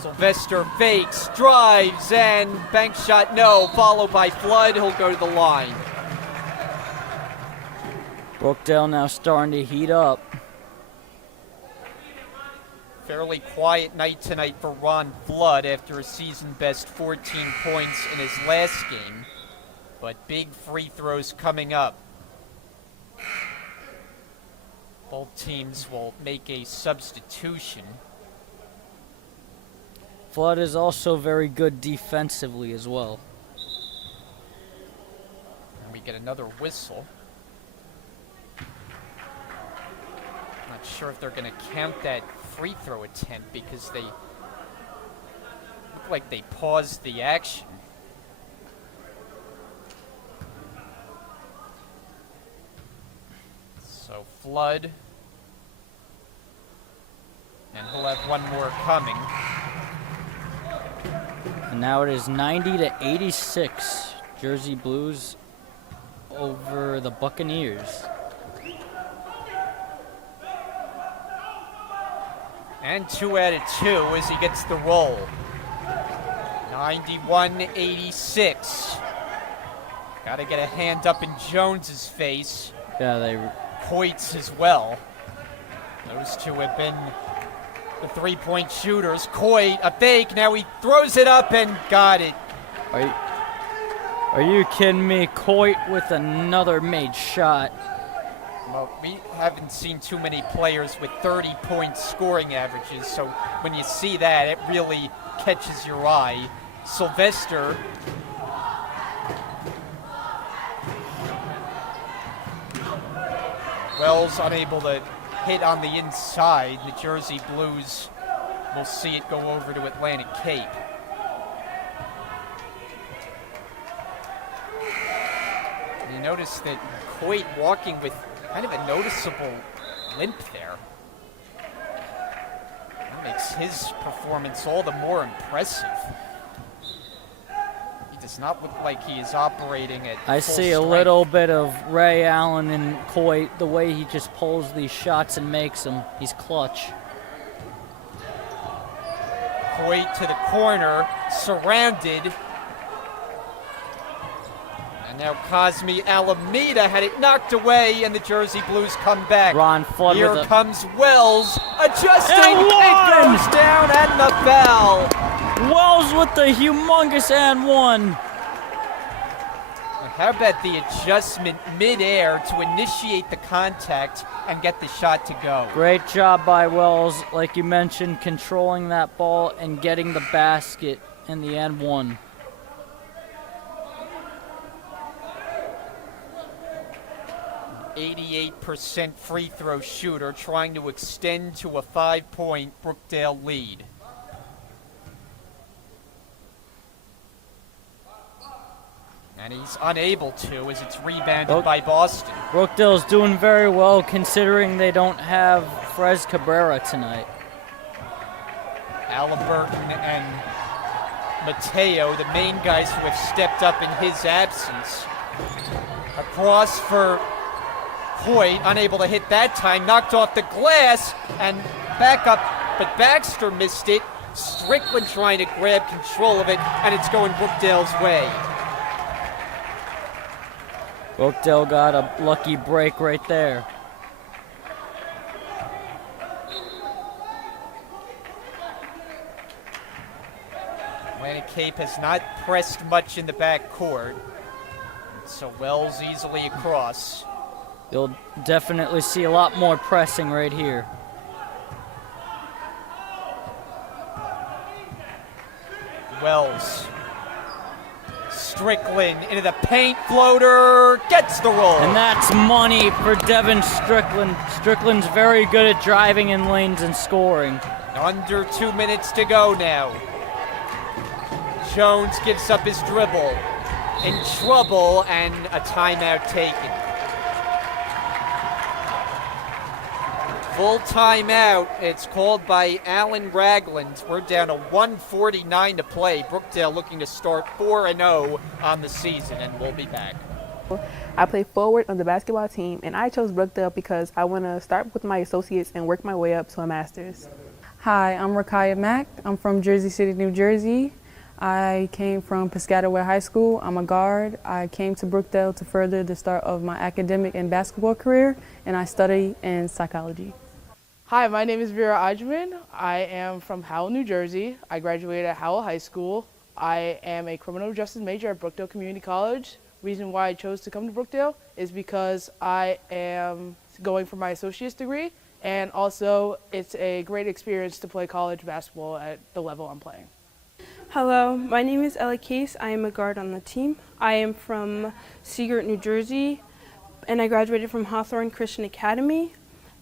Sylvester fakes, drives, and bank shot no. Followed by Flood. He'll go to the line. Brookdale now starting to heat up. Fairly quiet night tonight for Ron Flood after a season-best 14 points in his last game. But big free throws coming up. Both teams will make a substitution. Flood is also very good defensively as well. And we get another whistle. Not sure if they're going to count that free throw attempt because they look like they paused the action. So Flood, and he'll have one more coming. And now it is 90-86. Jersey Blues over the Buccaneers. And 2 out of 2 as he gets the roll. 91-86. Got to get a hand up in Jones's face. Yeah, they... Coit's as well. Those two have been the three-point shooters. Coit, a fake. Now he throws it up and got it. Are you kidding me? Coit with another made shot. Well, we haven't seen too many players with 30-point scoring averages, so when you see that, it really catches your eye. Sylvester. Wells unable to hit on the inside. The Jersey Blues will see it go over to Atlantic Cape. You notice that Coit walking with kind of a noticeable limp there. That makes his performance all the more impressive. He does not look like he is operating at I full see a strength. little bit of Ray Allen and Coit, the way he just pulls these shots and makes them. He's clutch. Coit to the corner, surrounded. And now Cosme Alameda had it knocked away, and the Jersey Blues come back. Ron Flood Here with comes Wells, adjusting. And It one! goes down, and the foul. Wells with the humongous and one. How about the adjustment midair to initiate the contact and get the shot to go? Great job by Wells, like you mentioned, controlling that ball and getting the basket in the end one. .88% free throw shooter trying to extend to a 5-point Brookdale lead. And he's unable to as it's rebounded by Boston. Brookdale's doing very well considering they don't have Frez Cabrera tonight. Halliburton and Mateo, the main guys who have stepped up in his absence. Across for Coit, unable to hit that time, knocked off the glass and back up, but Baxter missed it. Strickland trying to grab control of it, and it's going Brookdale's way. Brookdale got a lucky break right there. Atlantic Cape has not pressed much in the backcourt, so Wells easily across. You'll definitely see a lot more pressing right here. Wells. Strickland into the paint, floater, gets the roll. And that's money for Devin Strickland. Strickland's very good at driving in lanes and scoring. Under 2 minutes to go now. Jones gives up his dribble. In trouble, and a timeout taken. Full timeout. It's called by Alan Ragland. We're down to 1:49 to play. Brookdale looking to start 4-0 on the season, and we'll be back. I play forward on the basketball team, and I chose Brookdale because I want to start with my associates and work my way up to a master's. Hi, I'm Rakaya Mack. I'm from Jersey City, New Jersey. I came from Piscataway High School. I'm a guard. I came to Brookdale to further the start of my academic and basketball career, and I study in psychology. Hi, my name is Vera Ajman. I am from Howell, New Jersey. I graduated at Howell High School. I am a criminal justice major at Brookdale Community College. Reason why I chose to come to Brookdale is because I am going for my associate's degree, and also it's a great experience to play college basketball at the level I'm playing. Hello, my name is Ella Case. I am a guard on the team. I am from Seagirt, New Jersey, and I graduated from Hawthorne Christian Academy.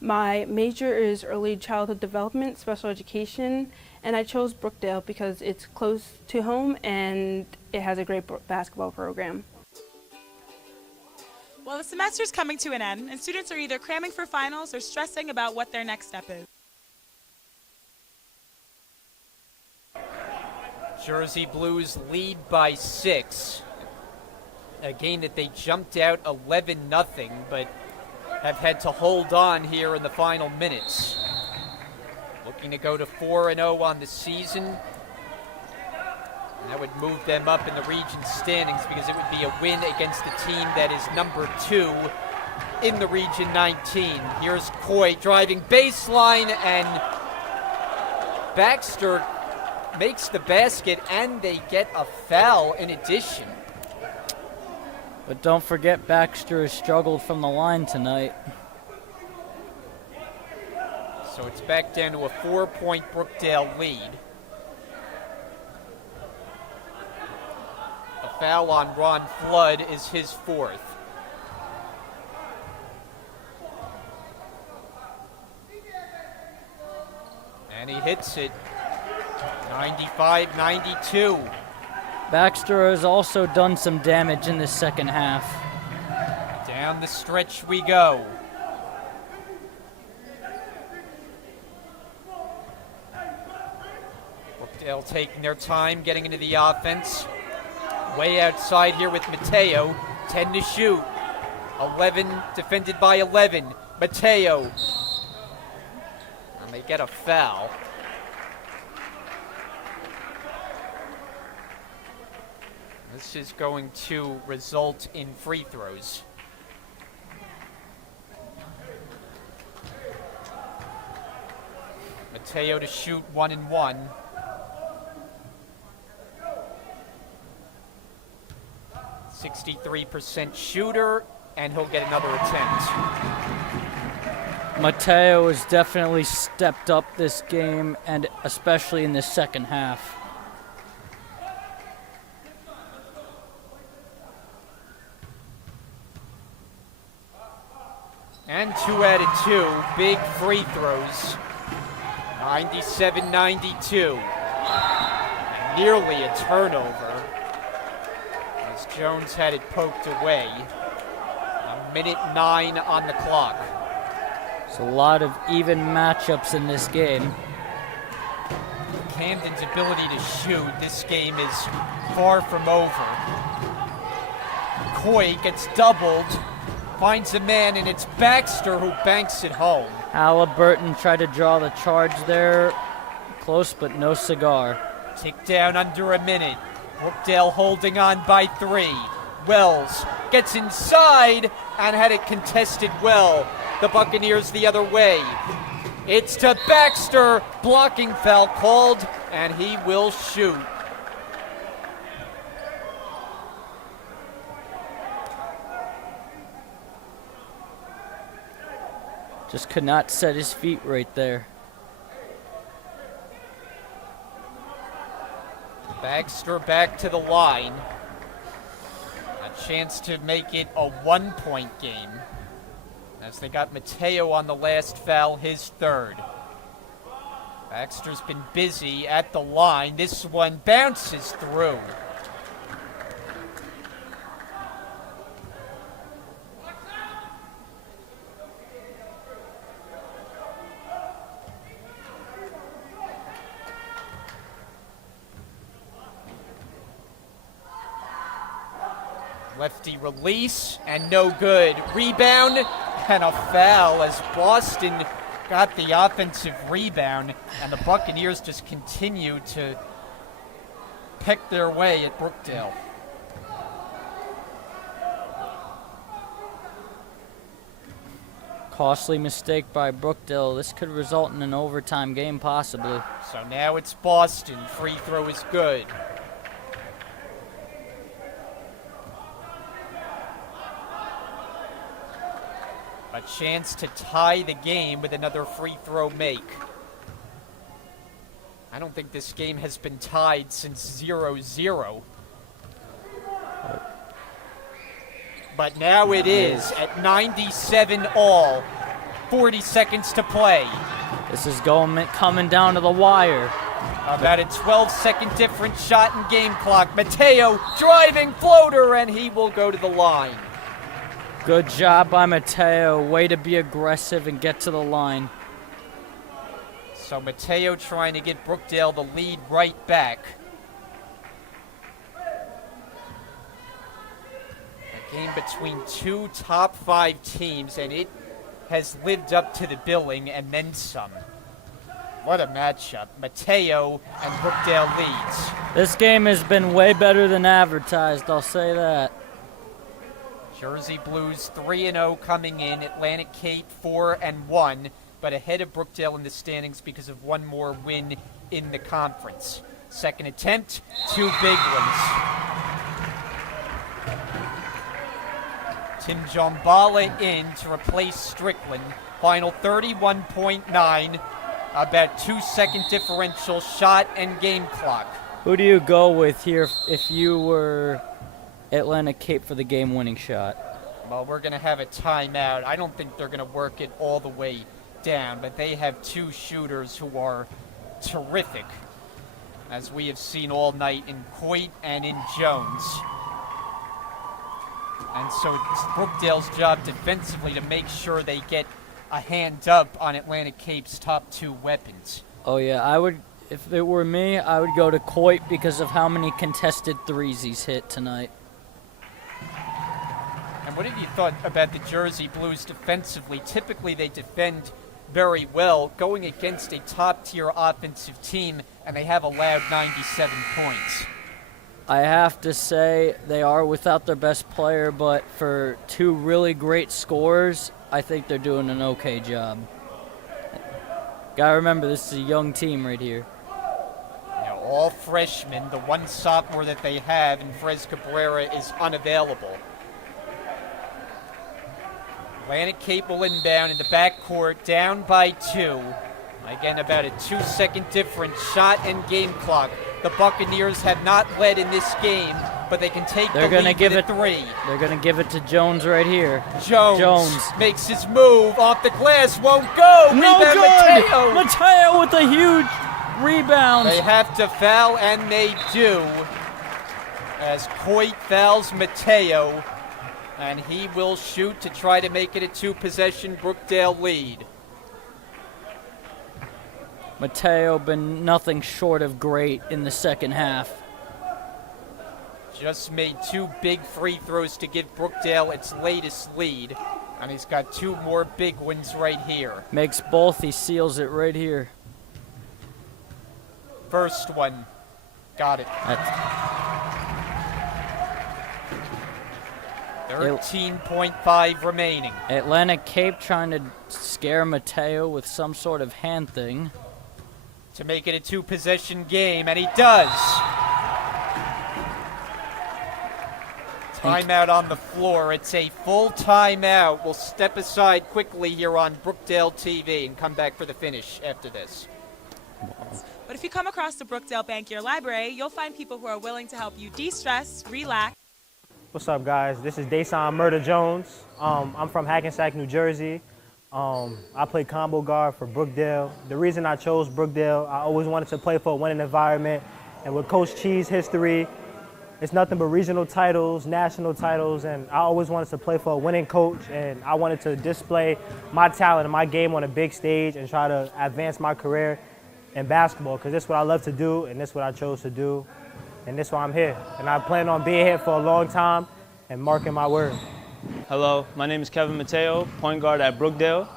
My major is early childhood development, special education, and I chose Brookdale because it's close to home and it has a great basketball program. Well, the semester's coming to an end, and students are either cramming for finals or stressing about what their next step is. Jersey Blues lead by 6. A game that they jumped out 11-0, but have had to hold on here in the final minutes. Looking to go to 4-0 on the season. And that would move them up in the region standings because it would be a win against the team that is number 2 in the Region 19. Here's Coy driving baseline, and Baxter makes the basket, and they get a foul in addition. But don't forget, Baxter has struggled from the line tonight. So it's back down to a 4-point Brookdale lead. A foul on Ron Flood is his 4th. And he hits it. 95-92. Baxter has also done some damage in the second half. Down the stretch we go. Brookdale taking their time getting into the offense. Way outside here with Mateo. 10 to shoot. 11 defended by 11. Mateo. And they get a foul. This is going to result in free throws. Mateo to shoot 1 and 1. .63% shooter, and he'll get another attempt. Mateo has definitely stepped up this game, and especially in the second half. And 2 out of 2, big free throws. 97-92. Nearly a turnover. Jones had it poked away. 1:09 on the clock. There's a lot of even matchups in this game. Camden's ability to shoot, this game is far from over. Coy gets doubled, finds a man, and it's Baxter who banks it home. Halliburton tried to draw the charge there. Close, but no cigar. Tick down under a minute. Brookdale holding on by 3. Wells gets inside and had it contested well. The Buccaneers the other way. It's to Baxter. Blocking foul called, and he will shoot. Just could not set his feet right there. Baxter back to the line. A chance to make it a 1-point game, as they got Mateo on the last foul, his third. Baxter's been busy at the line. This one bounces through. Lefty release, and no good. Rebound, and a foul as Boston got the offensive rebound, and the Buccaneers just continue to pick their way at Brookdale. Costly mistake by Brookdale. This could result in an overtime game, possibly. So now it's Boston. Free throw is good. A chance to tie the game with another free throw make. I don't think this game has been tied since 0-0. But now it is at 97 all. 40 seconds to play. This is coming down to the wire. About a 12-second difference shot in game clock. Mateo driving floater, and he will go to the line. Good job by Mateo. Way to be aggressive and get to the line. So Mateo trying to get Brookdale the lead right back. A game between two top 5 teams, and it has lived up to the billing and then some. What a matchup. Mateo and Brookdale leads. This game has been way better than advertised, I'll say that. Jersey Blues 3-0 coming in. Atlantic Cape 4-1, but ahead of Brookdale in the standings because of one more win in the conference. Second attempt, 2 big ones. Tim Jombala in to replace Strickland. Final 31.9. About 2-second differential shot and game clock. Who do you go with here if you were Atlantic Cape for the game-winning shot? Well, we're going to have a timeout. I don't think they're going to work it all the way down, but they have 2 shooters who are terrific, as we have seen all night in Coit and in Jones. And so it's Brookdale's job defensively to make sure they get a hand up on Atlantic Cape's top two weapons. Oh yeah, I would. If it were me, I would go to Coit because of how many contested threes he's hit tonight. And what have you thought about the Jersey Blues defensively? Typically they defend very well going against a top-tier offensive team, and they have allowed 97 points. I have to say they are without their best player, but for two really great scorers, I think they're doing an okay job. Gotta remember, this is a young team right here. Now, all freshmen. The one sophomore that they have, and Frez Cabrera, is unavailable. Atlantic Cape will inbound in the backcourt, down by 2. Again, about a 2-second difference, shot and game clock. The Buccaneers have not led in this game, but they can take the lead with a 3. They're gonna give it to Jones right here. Jones makes his move off the glass, won't go. No Rebound, good. Mateo. Mateo with a huge rebound. They have to foul, and they do, as Coit fouls Mateo, and he will shoot to try to make it a 2-possession Brookdale lead. Mateo been nothing short of great in the second half. Just made 2 big free throws to give Brookdale its latest lead, and he's got 2 more big ones right here. Makes both, he seals it right here. First one, got it. 13.5 remaining. Atlantic Cape trying to scare Mateo with some sort of hand thing. To make it a 2-possession game, and he does. Timeout on the floor. It's a full timeout. We'll step aside quickly here on Brookdale TV and come back for the finish after this. But if you come across the Brookdale Bankier Library, you'll find people who are willing to help you de-stress, relax. What's up, guys? This is Dason Murder Jones. I'm from Hackensack, New Jersey. I play combo guard for Brookdale. The reason I chose Brookdale, I always wanted to play for a winning environment. And with Coach Chee's history, it's nothing but regional titles, national titles, and I always wanted to play for a winning coach, and I wanted to display my talent and my game on a big stage and try to advance my career in basketball, because this is what I love to do, and this is what I chose to do, and this is why I'm here. And I plan on being here for a long time and marking my word. Hello, my name is Kevin Mateo, point guard at Brookdale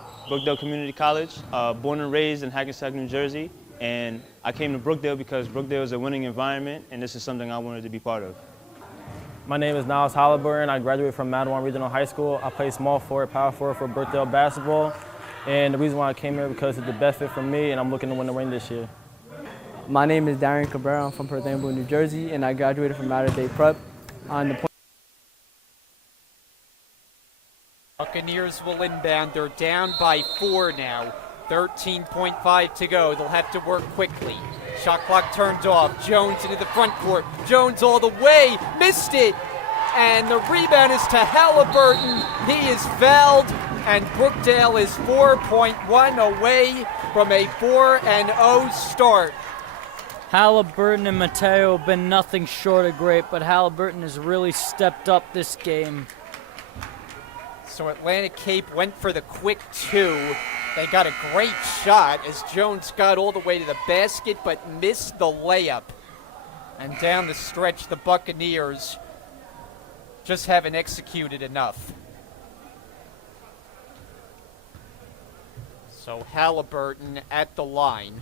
Community College, born and raised in Hackensack, New Jersey. And I came to Brookdale because Brookdale is a winning environment, and this is something I wanted to be part of. My name is Niles Halliburton. I graduated from Madawan Regional High School. I play small forward, power forward for Brookdale basketball. And the reason why I came here because it's the best fit for me, and I'm looking to win the ring this year. My name is Darian Cabrera. I'm from Perth Amboy, New Jersey, and I graduated from Mater Dei Prep on the point. Buccaneers will inbound. They're down by 4 now. 13.5 to go. They'll have to work quickly. Shot clock turned off. Jones into the front court. Jones all the way. Missed it. And the rebound is to Halliburton. He is fouled. And Brookdale is 4.1 away from a 4-0 start. Halliburton and Mateo have been nothing short of great, but Halliburton has really stepped up this game. So Atlantic Cape went for the quick 2. They got a great shot as Jones got all the way to the basket but missed the layup. And down the stretch, the Buccaneers just haven't executed enough. So Halliburton at the line.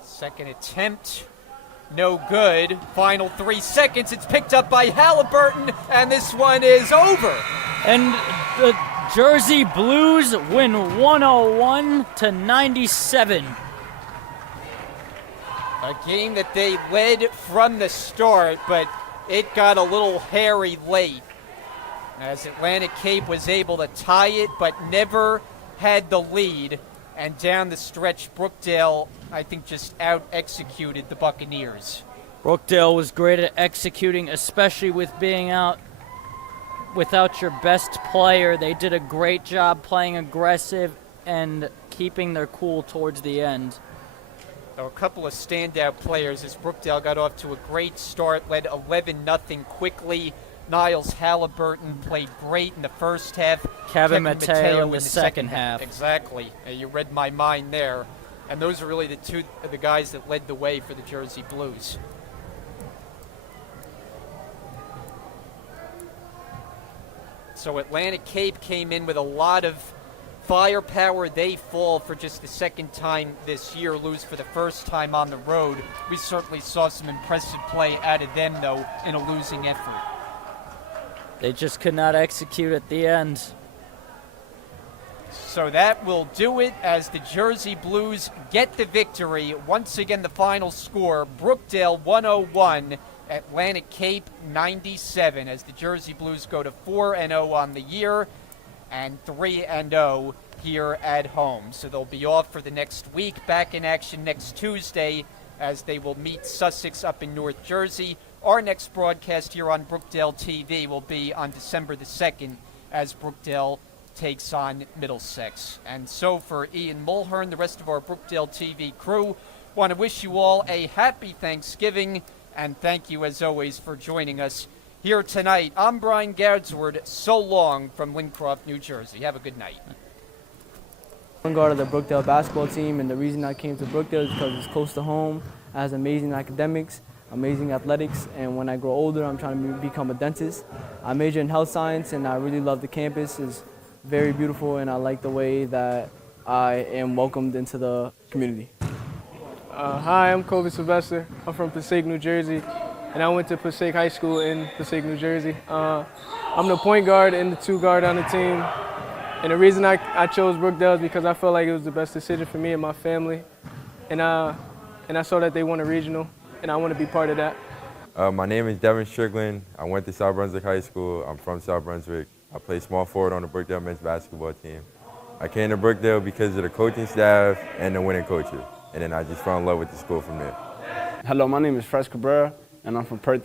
Second attempt, no good. Final 3 seconds, it's picked up by Halliburton, and this one is over. And the Jersey Blues win 101-97. A game that they led from the start, but it got a little hairy late as Atlantic Cape was able to tie it, but never had the lead. And down the stretch, Brookdale, I think, just out-executed the Buccaneers. Brookdale was great at executing, especially with being out without your best player. They did a great job playing aggressive and keeping their cool towards the end. There were a couple of standout players as Brookdale got off to a great start, led 11-0 quickly. Niles Halliburton played great in the first half. Kevin Mateo in the second half. Exactly. You read my mind there. And those are really the guys that led the way for the Jersey Blues. So Atlantic Cape came in with a lot of firepower. They fall for just the second time this year, lose for the first time on the road. We certainly saw some impressive play out of them, though, in a losing effort. They just could not execute at the end. So that will do it as the Jersey Blues get the victory. Once again, the final score, Brookdale 101, Atlantic Cape 97, as the Jersey Blues go to 4-0 on the year and 3-0 here at home. So they'll be off for the next week, back in action next Tuesday as they will meet Sussex up in North Jersey. Our next broadcast here on Brookdale TV will be on December the 2nd as Brookdale takes on Middlesex. And so for Ian Mulhern, the rest of our Brookdale TV crew, want to wish you all a happy Thanksgiving, and thank you as always for joining us here tonight. I'm Brian Gardsward. So long from Wincroft, New Jersey. Have a good night. Point guard of the Brookdale basketball team, and the reason I came to Brookdale is because it's close to home, it has amazing academics, amazing athletics, and when I grow older, I'm trying to become a dentist. I major in health science, and I really love the campus. It's very beautiful, and I like the way that I am welcomed into the community. Hi, I'm Kobe Sylvester. I'm from Passaic, New Jersey, and I went to Passaic High School in Passaic, New Jersey. I'm the point guard and the two guard on the team, and the reason I chose Brookdale is because I felt like it was the best decision for me and my family, and I saw that they won a regional, and I want to be part of that. My name is Devin Strickland. I went to South Brunswick High School. I'm from South Brunswick. I play small forward on the Brookdale men's basketball team. I came to Brookdale because of the coaching staff and the winning coaches, and then I just fell in love with the school from there. Hello, my name is Fred Cabrera, and I'm from Perth.